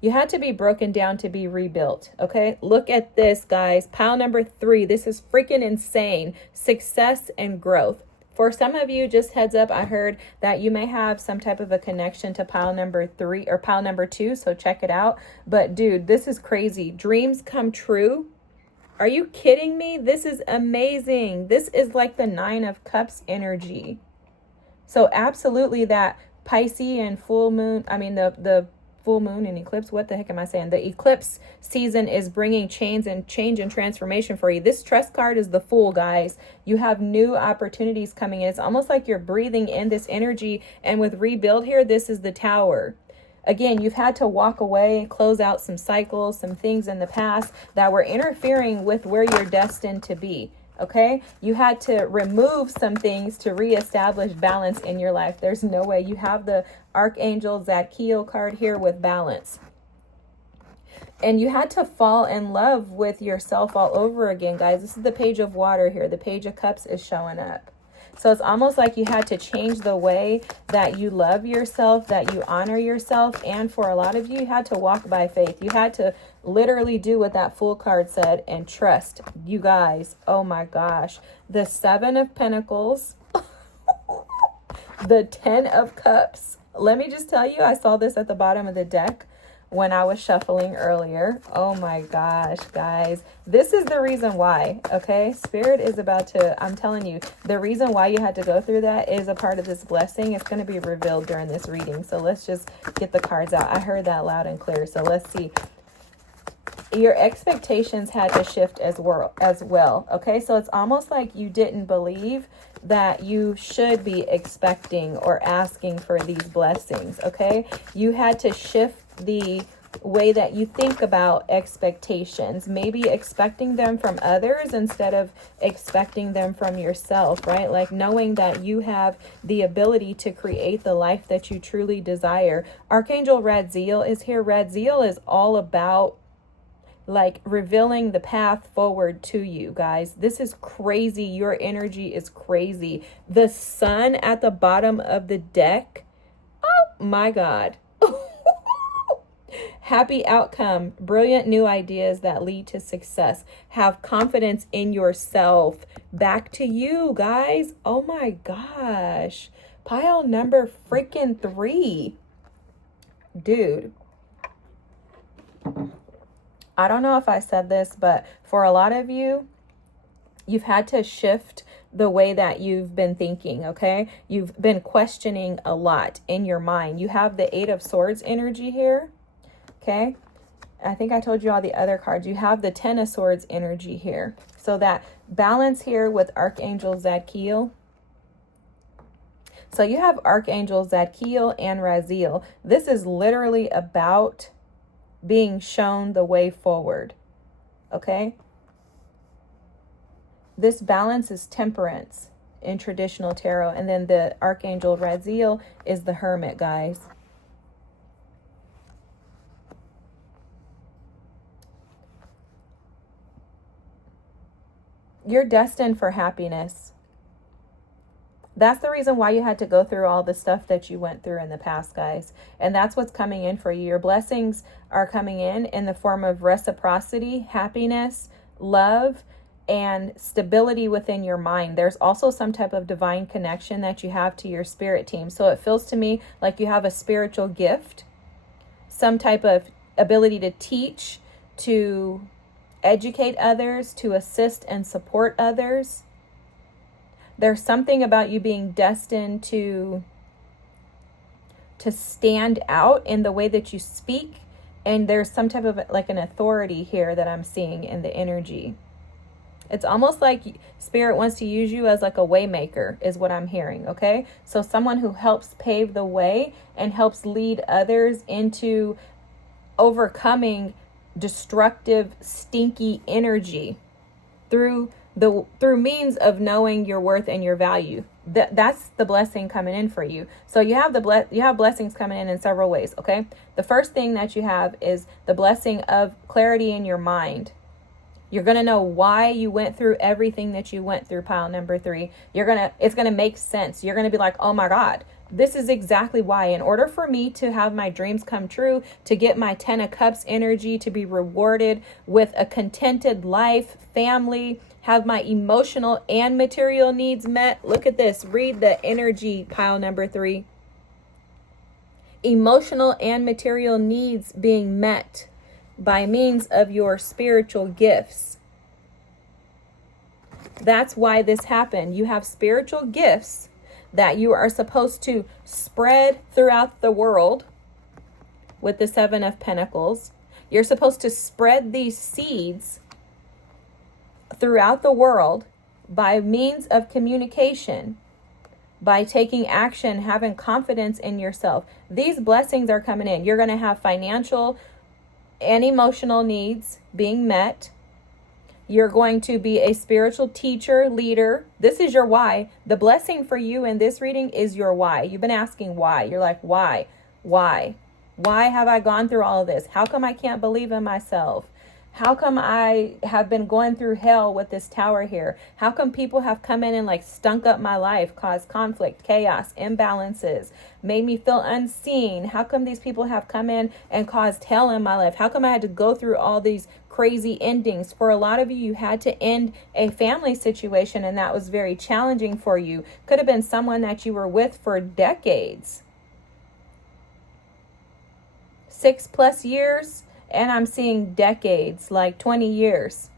You had to be broken down to be rebuilt. Okay, look at this, guys. Pile number 3. This is freaking insane. Success and growth. For some of you, just heads up, I heard that you may have some type of a connection to pile number 3 or pile number 2. So check it out. But dude, this is crazy. Dreams come true. Are you kidding me? This is amazing. This is like the 9 of Cups energy. So absolutely that Piscean full moon, the full moon and eclipse, what the heck am I saying? The eclipse season is bringing change and transformation for you. This trust card is the Fool, guys. You have new opportunities coming in. It's almost like you're breathing in this energy. And with rebuild here, this is the Tower. Again, you've had to walk away and close out some cycles, some things in the past that were interfering with where you're destined to be. Okay, you had to remove some things to reestablish balance in your life. There's no way. You have the Archangel Zadkiel card here with balance. And you had to fall in love with yourself all over again, guys. This is the Page of Water here. The Page of Cups is showing up. So it's almost like you had to change the way that you love yourself, that you honor yourself. And for a lot of you, you had to walk by faith. You had to literally do what that Fool card said and trust. You guys, oh my gosh. The 7 of Pentacles, the 10 of Cups. Let me just tell you, I saw this at the bottom of the deck when I was shuffling earlier. Oh my gosh, guys. This is the reason why, okay? Spirit is about to, I'm telling you, the reason why you had to go through that is a part of this blessing. It's going to be revealed during this reading. So let's just get the cards out. I heard that loud and clear. So let's see. Your expectations had to shift as well, okay? So it's almost like you didn't believe that you should be expecting or asking for these blessings, okay? You had to shift the way that you think about expectations, maybe expecting them from others instead of expecting them from yourself, right? Like knowing that you have the ability to create the life that you truly desire. Archangel Radziel is here. Radziel is all about like revealing the path forward to you guys. This is crazy. Your energy is crazy. The sun at the bottom of the deck. Oh my God. Happy outcome, brilliant new ideas that lead to success. Have confidence in yourself. Back to you guys. Oh my gosh. Pile number freaking 3. Dude. I don't know if I said this, but for a lot of you, you've had to shift the way that you've been thinking, okay? You've been questioning a lot in your mind. You have the 8 of Swords energy here. Okay, I think I told you all the other cards. You have the 10 of Swords energy here. So that balance here with Archangel Zadkiel. So you have Archangel Zadkiel and Raziel. This is literally about being shown the way forward. Okay? This balance is Temperance in traditional tarot. And then the Archangel Raziel is the Hermit, guys. You're destined for happiness. That's the reason why you had to go through all the stuff that you went through in the past, guys. And that's what's coming in for you. Your blessings are coming in the form of reciprocity, happiness, love, and stability within your mind. There's also some type of divine connection that you have to your spirit team. So it feels to me like you have a spiritual gift, some type of ability to teach, to educate others, to assist and support others. There's something about you being destined to stand out in the way that you speak. And there's some type of like an authority here that I'm seeing in the energy. It's almost like Spirit wants to use you as like a way maker is what I'm hearing, okay? So someone who helps pave the way and helps lead others into overcoming destructive, stinky energy through means of knowing your worth and your value. That's the blessing coming in for you. So you have blessings coming in several ways, okay? The first thing that you have is the blessing of clarity in your mind. You're going to know why you went through everything that you went through, pile number 3. It's going to make sense. You're going to be like, "Oh my God, this is exactly why. In order for me to have my dreams come true, to get my 10 of Cups energy, to be rewarded with a contented life, family, have my emotional and material needs met." Look at this. Read the energy, pile number 3. Emotional and material needs being met by means of your spiritual gifts. That's why this happened. You have spiritual gifts that you are supposed to spread throughout the world with the 7 of Pentacles. You're supposed to spread these seeds throughout the world by means of communication, by taking action, having confidence in yourself. These blessings are coming in. You're going to have financial and emotional needs being met. You're going to be a spiritual teacher, leader. This is your why. The blessing for you in this reading is your why. You've been asking why. You're like, why? Why have I gone through all of this? How come I can't believe in myself? How come I have been going through hell with this tower here? How come people have come in and like stunk up my life, caused conflict, chaos, imbalances, made me feel unseen? How come these people have come in and caused hell in my life? How come I had to go through all these crazy endings? For a lot of you, you had to end a family situation, and that was very challenging for you. Could have been someone that you were with for decades. 6+ years. And I'm seeing decades, like 20 years,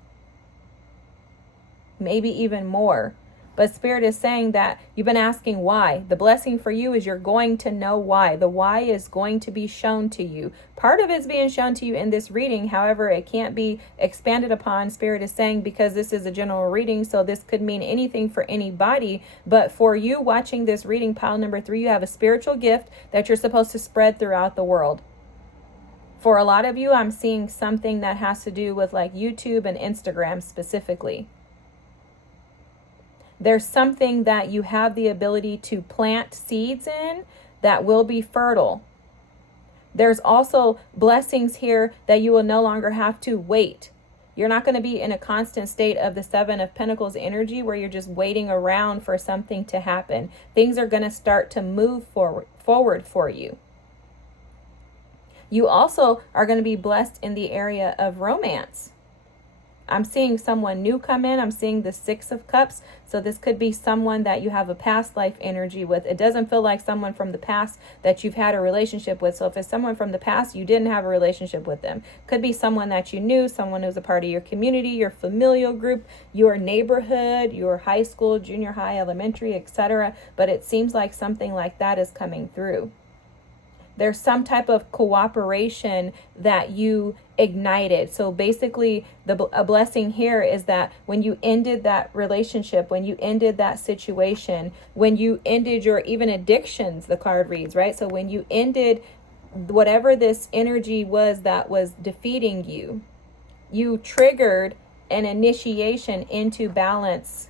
maybe even more. But Spirit is saying that you've been asking why. The blessing for you is you're going to know why. The why is going to be shown to you. Part of it's being shown to you in this reading. However, it can't be expanded upon, Spirit is saying, because this is a general reading. So this could mean anything for anybody. But for you watching this reading, pile number 3, you have a spiritual gift that you're supposed to spread throughout the world. For a lot of you, I'm seeing something that has to do with like YouTube and Instagram specifically. There's something that you have the ability to plant seeds in that will be fertile. There's also blessings here that you will no longer have to wait. You're not going to be in a constant state of the Seven of Pentacles energy where you're just waiting around for something to happen. Things are going to start to move forward for you. You also are going to be blessed in the area of romance. I'm seeing someone new come in. I'm seeing the Six of Cups. So this could be someone that you have a past life energy with. It doesn't feel like someone from the past that you've had a relationship with. So if it's someone from the past, you didn't have a relationship with them. Could be someone that you knew, someone who's a part of your community, your familial group, your neighborhood, your high school, junior high, elementary, etc. But it seems like something like that is coming through. There's some type of cooperation that you ignited. So basically, a blessing here is that when you ended that relationship, when you ended that situation, when you ended your even addictions, the card reads, right? So when you ended whatever this energy was that was defeating you, you triggered an initiation into balance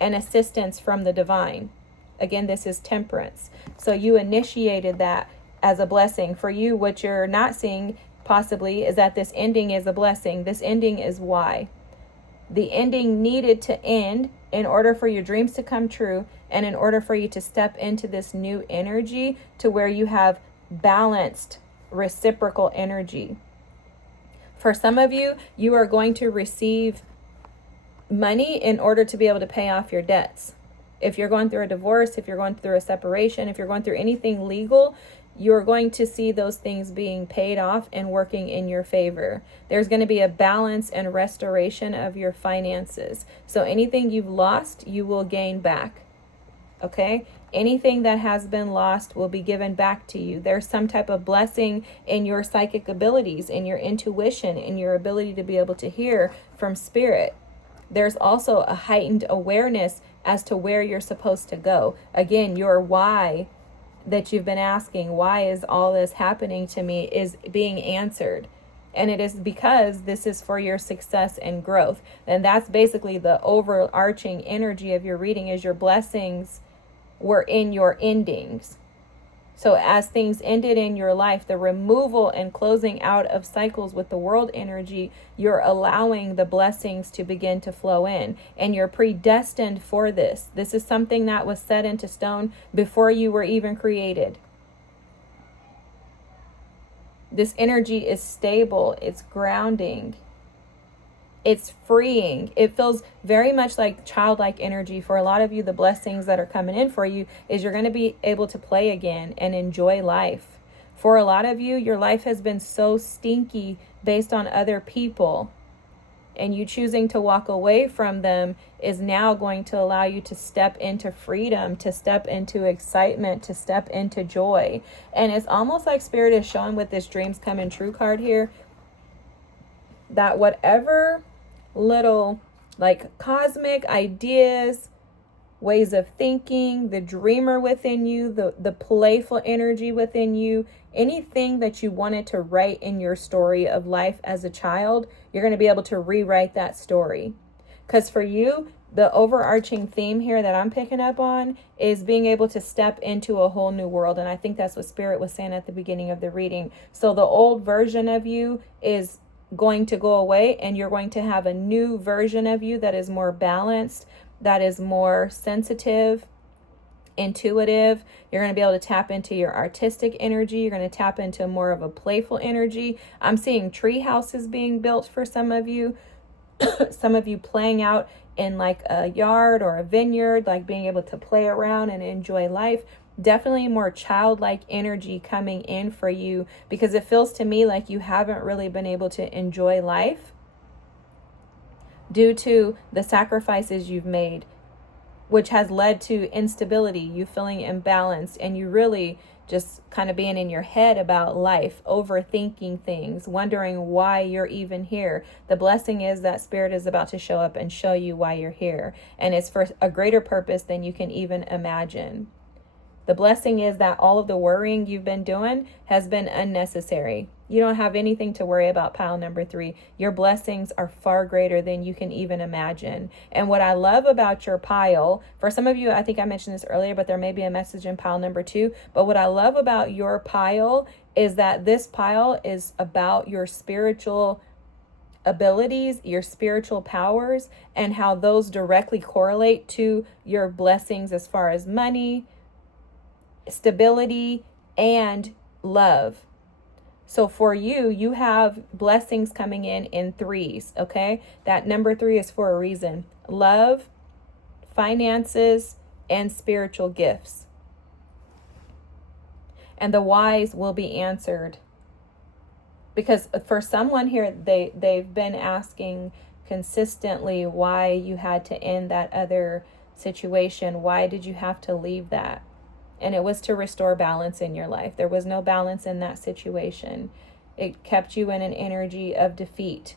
and assistance from the divine. Again, this is Temperance. So you initiated that as a blessing. For you, what you're not seeing possibly is that this ending is a blessing. This ending is why. The ending needed to end in order for your dreams to come true and in order for you to step into this new energy to where you have balanced reciprocal energy. For some of you, you are going to receive money in order to be able to pay off your debts. If you're going through a divorce, if you're going through a separation, if you're going through anything legal, you're going to see those things being paid off and working in your favor. There's going to be a balance and restoration of your finances. So anything you've lost, you will gain back. Okay? Anything that has been lost will be given back to you. There's some type of blessing in your psychic abilities, in your intuition, in your ability to be able to hear from spirit. There's also a heightened awareness as to where you're supposed to go. Again, your why that you've been asking, why is all this happening to me, is being answered. And it is because this is for your success and growth. And that's basically the overarching energy of your reading, is your blessings were in your endings. So as things ended in your life, the removal and closing out of cycles with the world energy, you're allowing the blessings to begin to flow in. And you're predestined for this. This is something that was set into stone before you were even created. This energy is stable. It's grounding. It's freeing. It feels very much like childlike energy. For a lot of you, the blessings that are coming in for you is you're going to be able to play again and enjoy life. For a lot of you, your life has been so stinky based on other people, and you choosing to walk away from them is now going to allow you to step into freedom, to step into excitement, to step into joy. And it's almost like Spirit is showing with this dreams coming true card here, that whatever little like cosmic ideas, ways of thinking, the dreamer within you, the playful energy within you, anything that you wanted to write in your story of life as a child, you're going to be able to rewrite that story. Because for you, the overarching theme here that I'm picking up on is being able to step into a whole new world. And I think that's what Spirit was saying at the beginning of the reading. So the old version of you is going to go away, and you're going to have a new version of you that is more balanced, that is more sensitive, intuitive. You're going to be able to tap into your artistic energy. You're going to tap into more of a playful energy. I'm seeing tree houses being built for some of you. Some of you playing out in like a yard or a vineyard, like being able to play around and enjoy life. Definitely more childlike energy coming in for you, because it feels to me like you haven't really been able to enjoy life due to the sacrifices you've made, which has led to instability, you feeling imbalanced, and you really just kind of being in your head about life, overthinking things, wondering why you're even here. The blessing is that Spirit is about to show up and show you why you're here, and it's for a greater purpose than you can even imagine. The blessing is that all of the worrying you've been doing has been unnecessary. You don't have anything to worry about, pile number 3. Your blessings are far greater than you can even imagine. And what I love about your pile, for some of you, I think I mentioned this earlier, but there may be a message in pile number 2. But what I love about your pile is that this pile is about your spiritual abilities, your spiritual powers, and how those directly correlate to your blessings as far as money, stability, and love. So for you, you have blessings coming in 3s, okay? That number 3 is for a reason. Love, finances, and spiritual gifts. And the whys will be answered. Because for someone here, they've been asking consistently why you had to end that other situation. Why did you have to leave that? And it was to restore balance in your life. There was no balance in that situation. It kept you in an energy of defeat.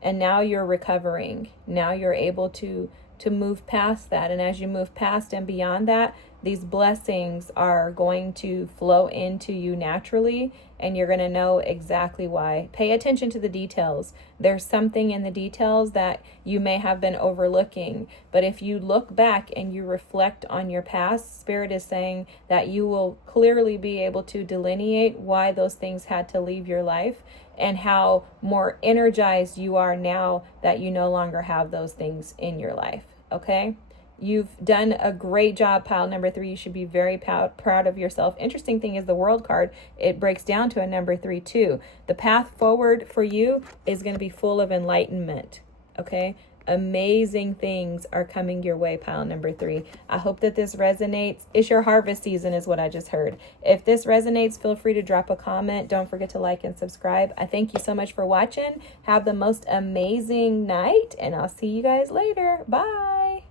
And now you're recovering. Now you're able to move past that. And as you move past and beyond that, these blessings are going to flow into you naturally, and you're going to know exactly why. Pay attention to the details. There's something in the details that you may have been overlooking, but if you look back and you reflect on your past, Spirit is saying that you will clearly be able to delineate why those things had to leave your life and how more energized you are now that you no longer have those things in your life. Okay? You've done a great job, pile number 3. You should be very proud of yourself. Interesting thing is the World card, it breaks down to a number 3 too. The path forward for you is going to be full of enlightenment. Okay? Amazing things are coming your way, pile number 3. I hope that this resonates. It's your harvest season is what I just heard. If this resonates, feel free to drop a comment. Don't forget to like and subscribe. I thank you so much for watching. Have the most amazing night, and I'll see you guys later. Bye.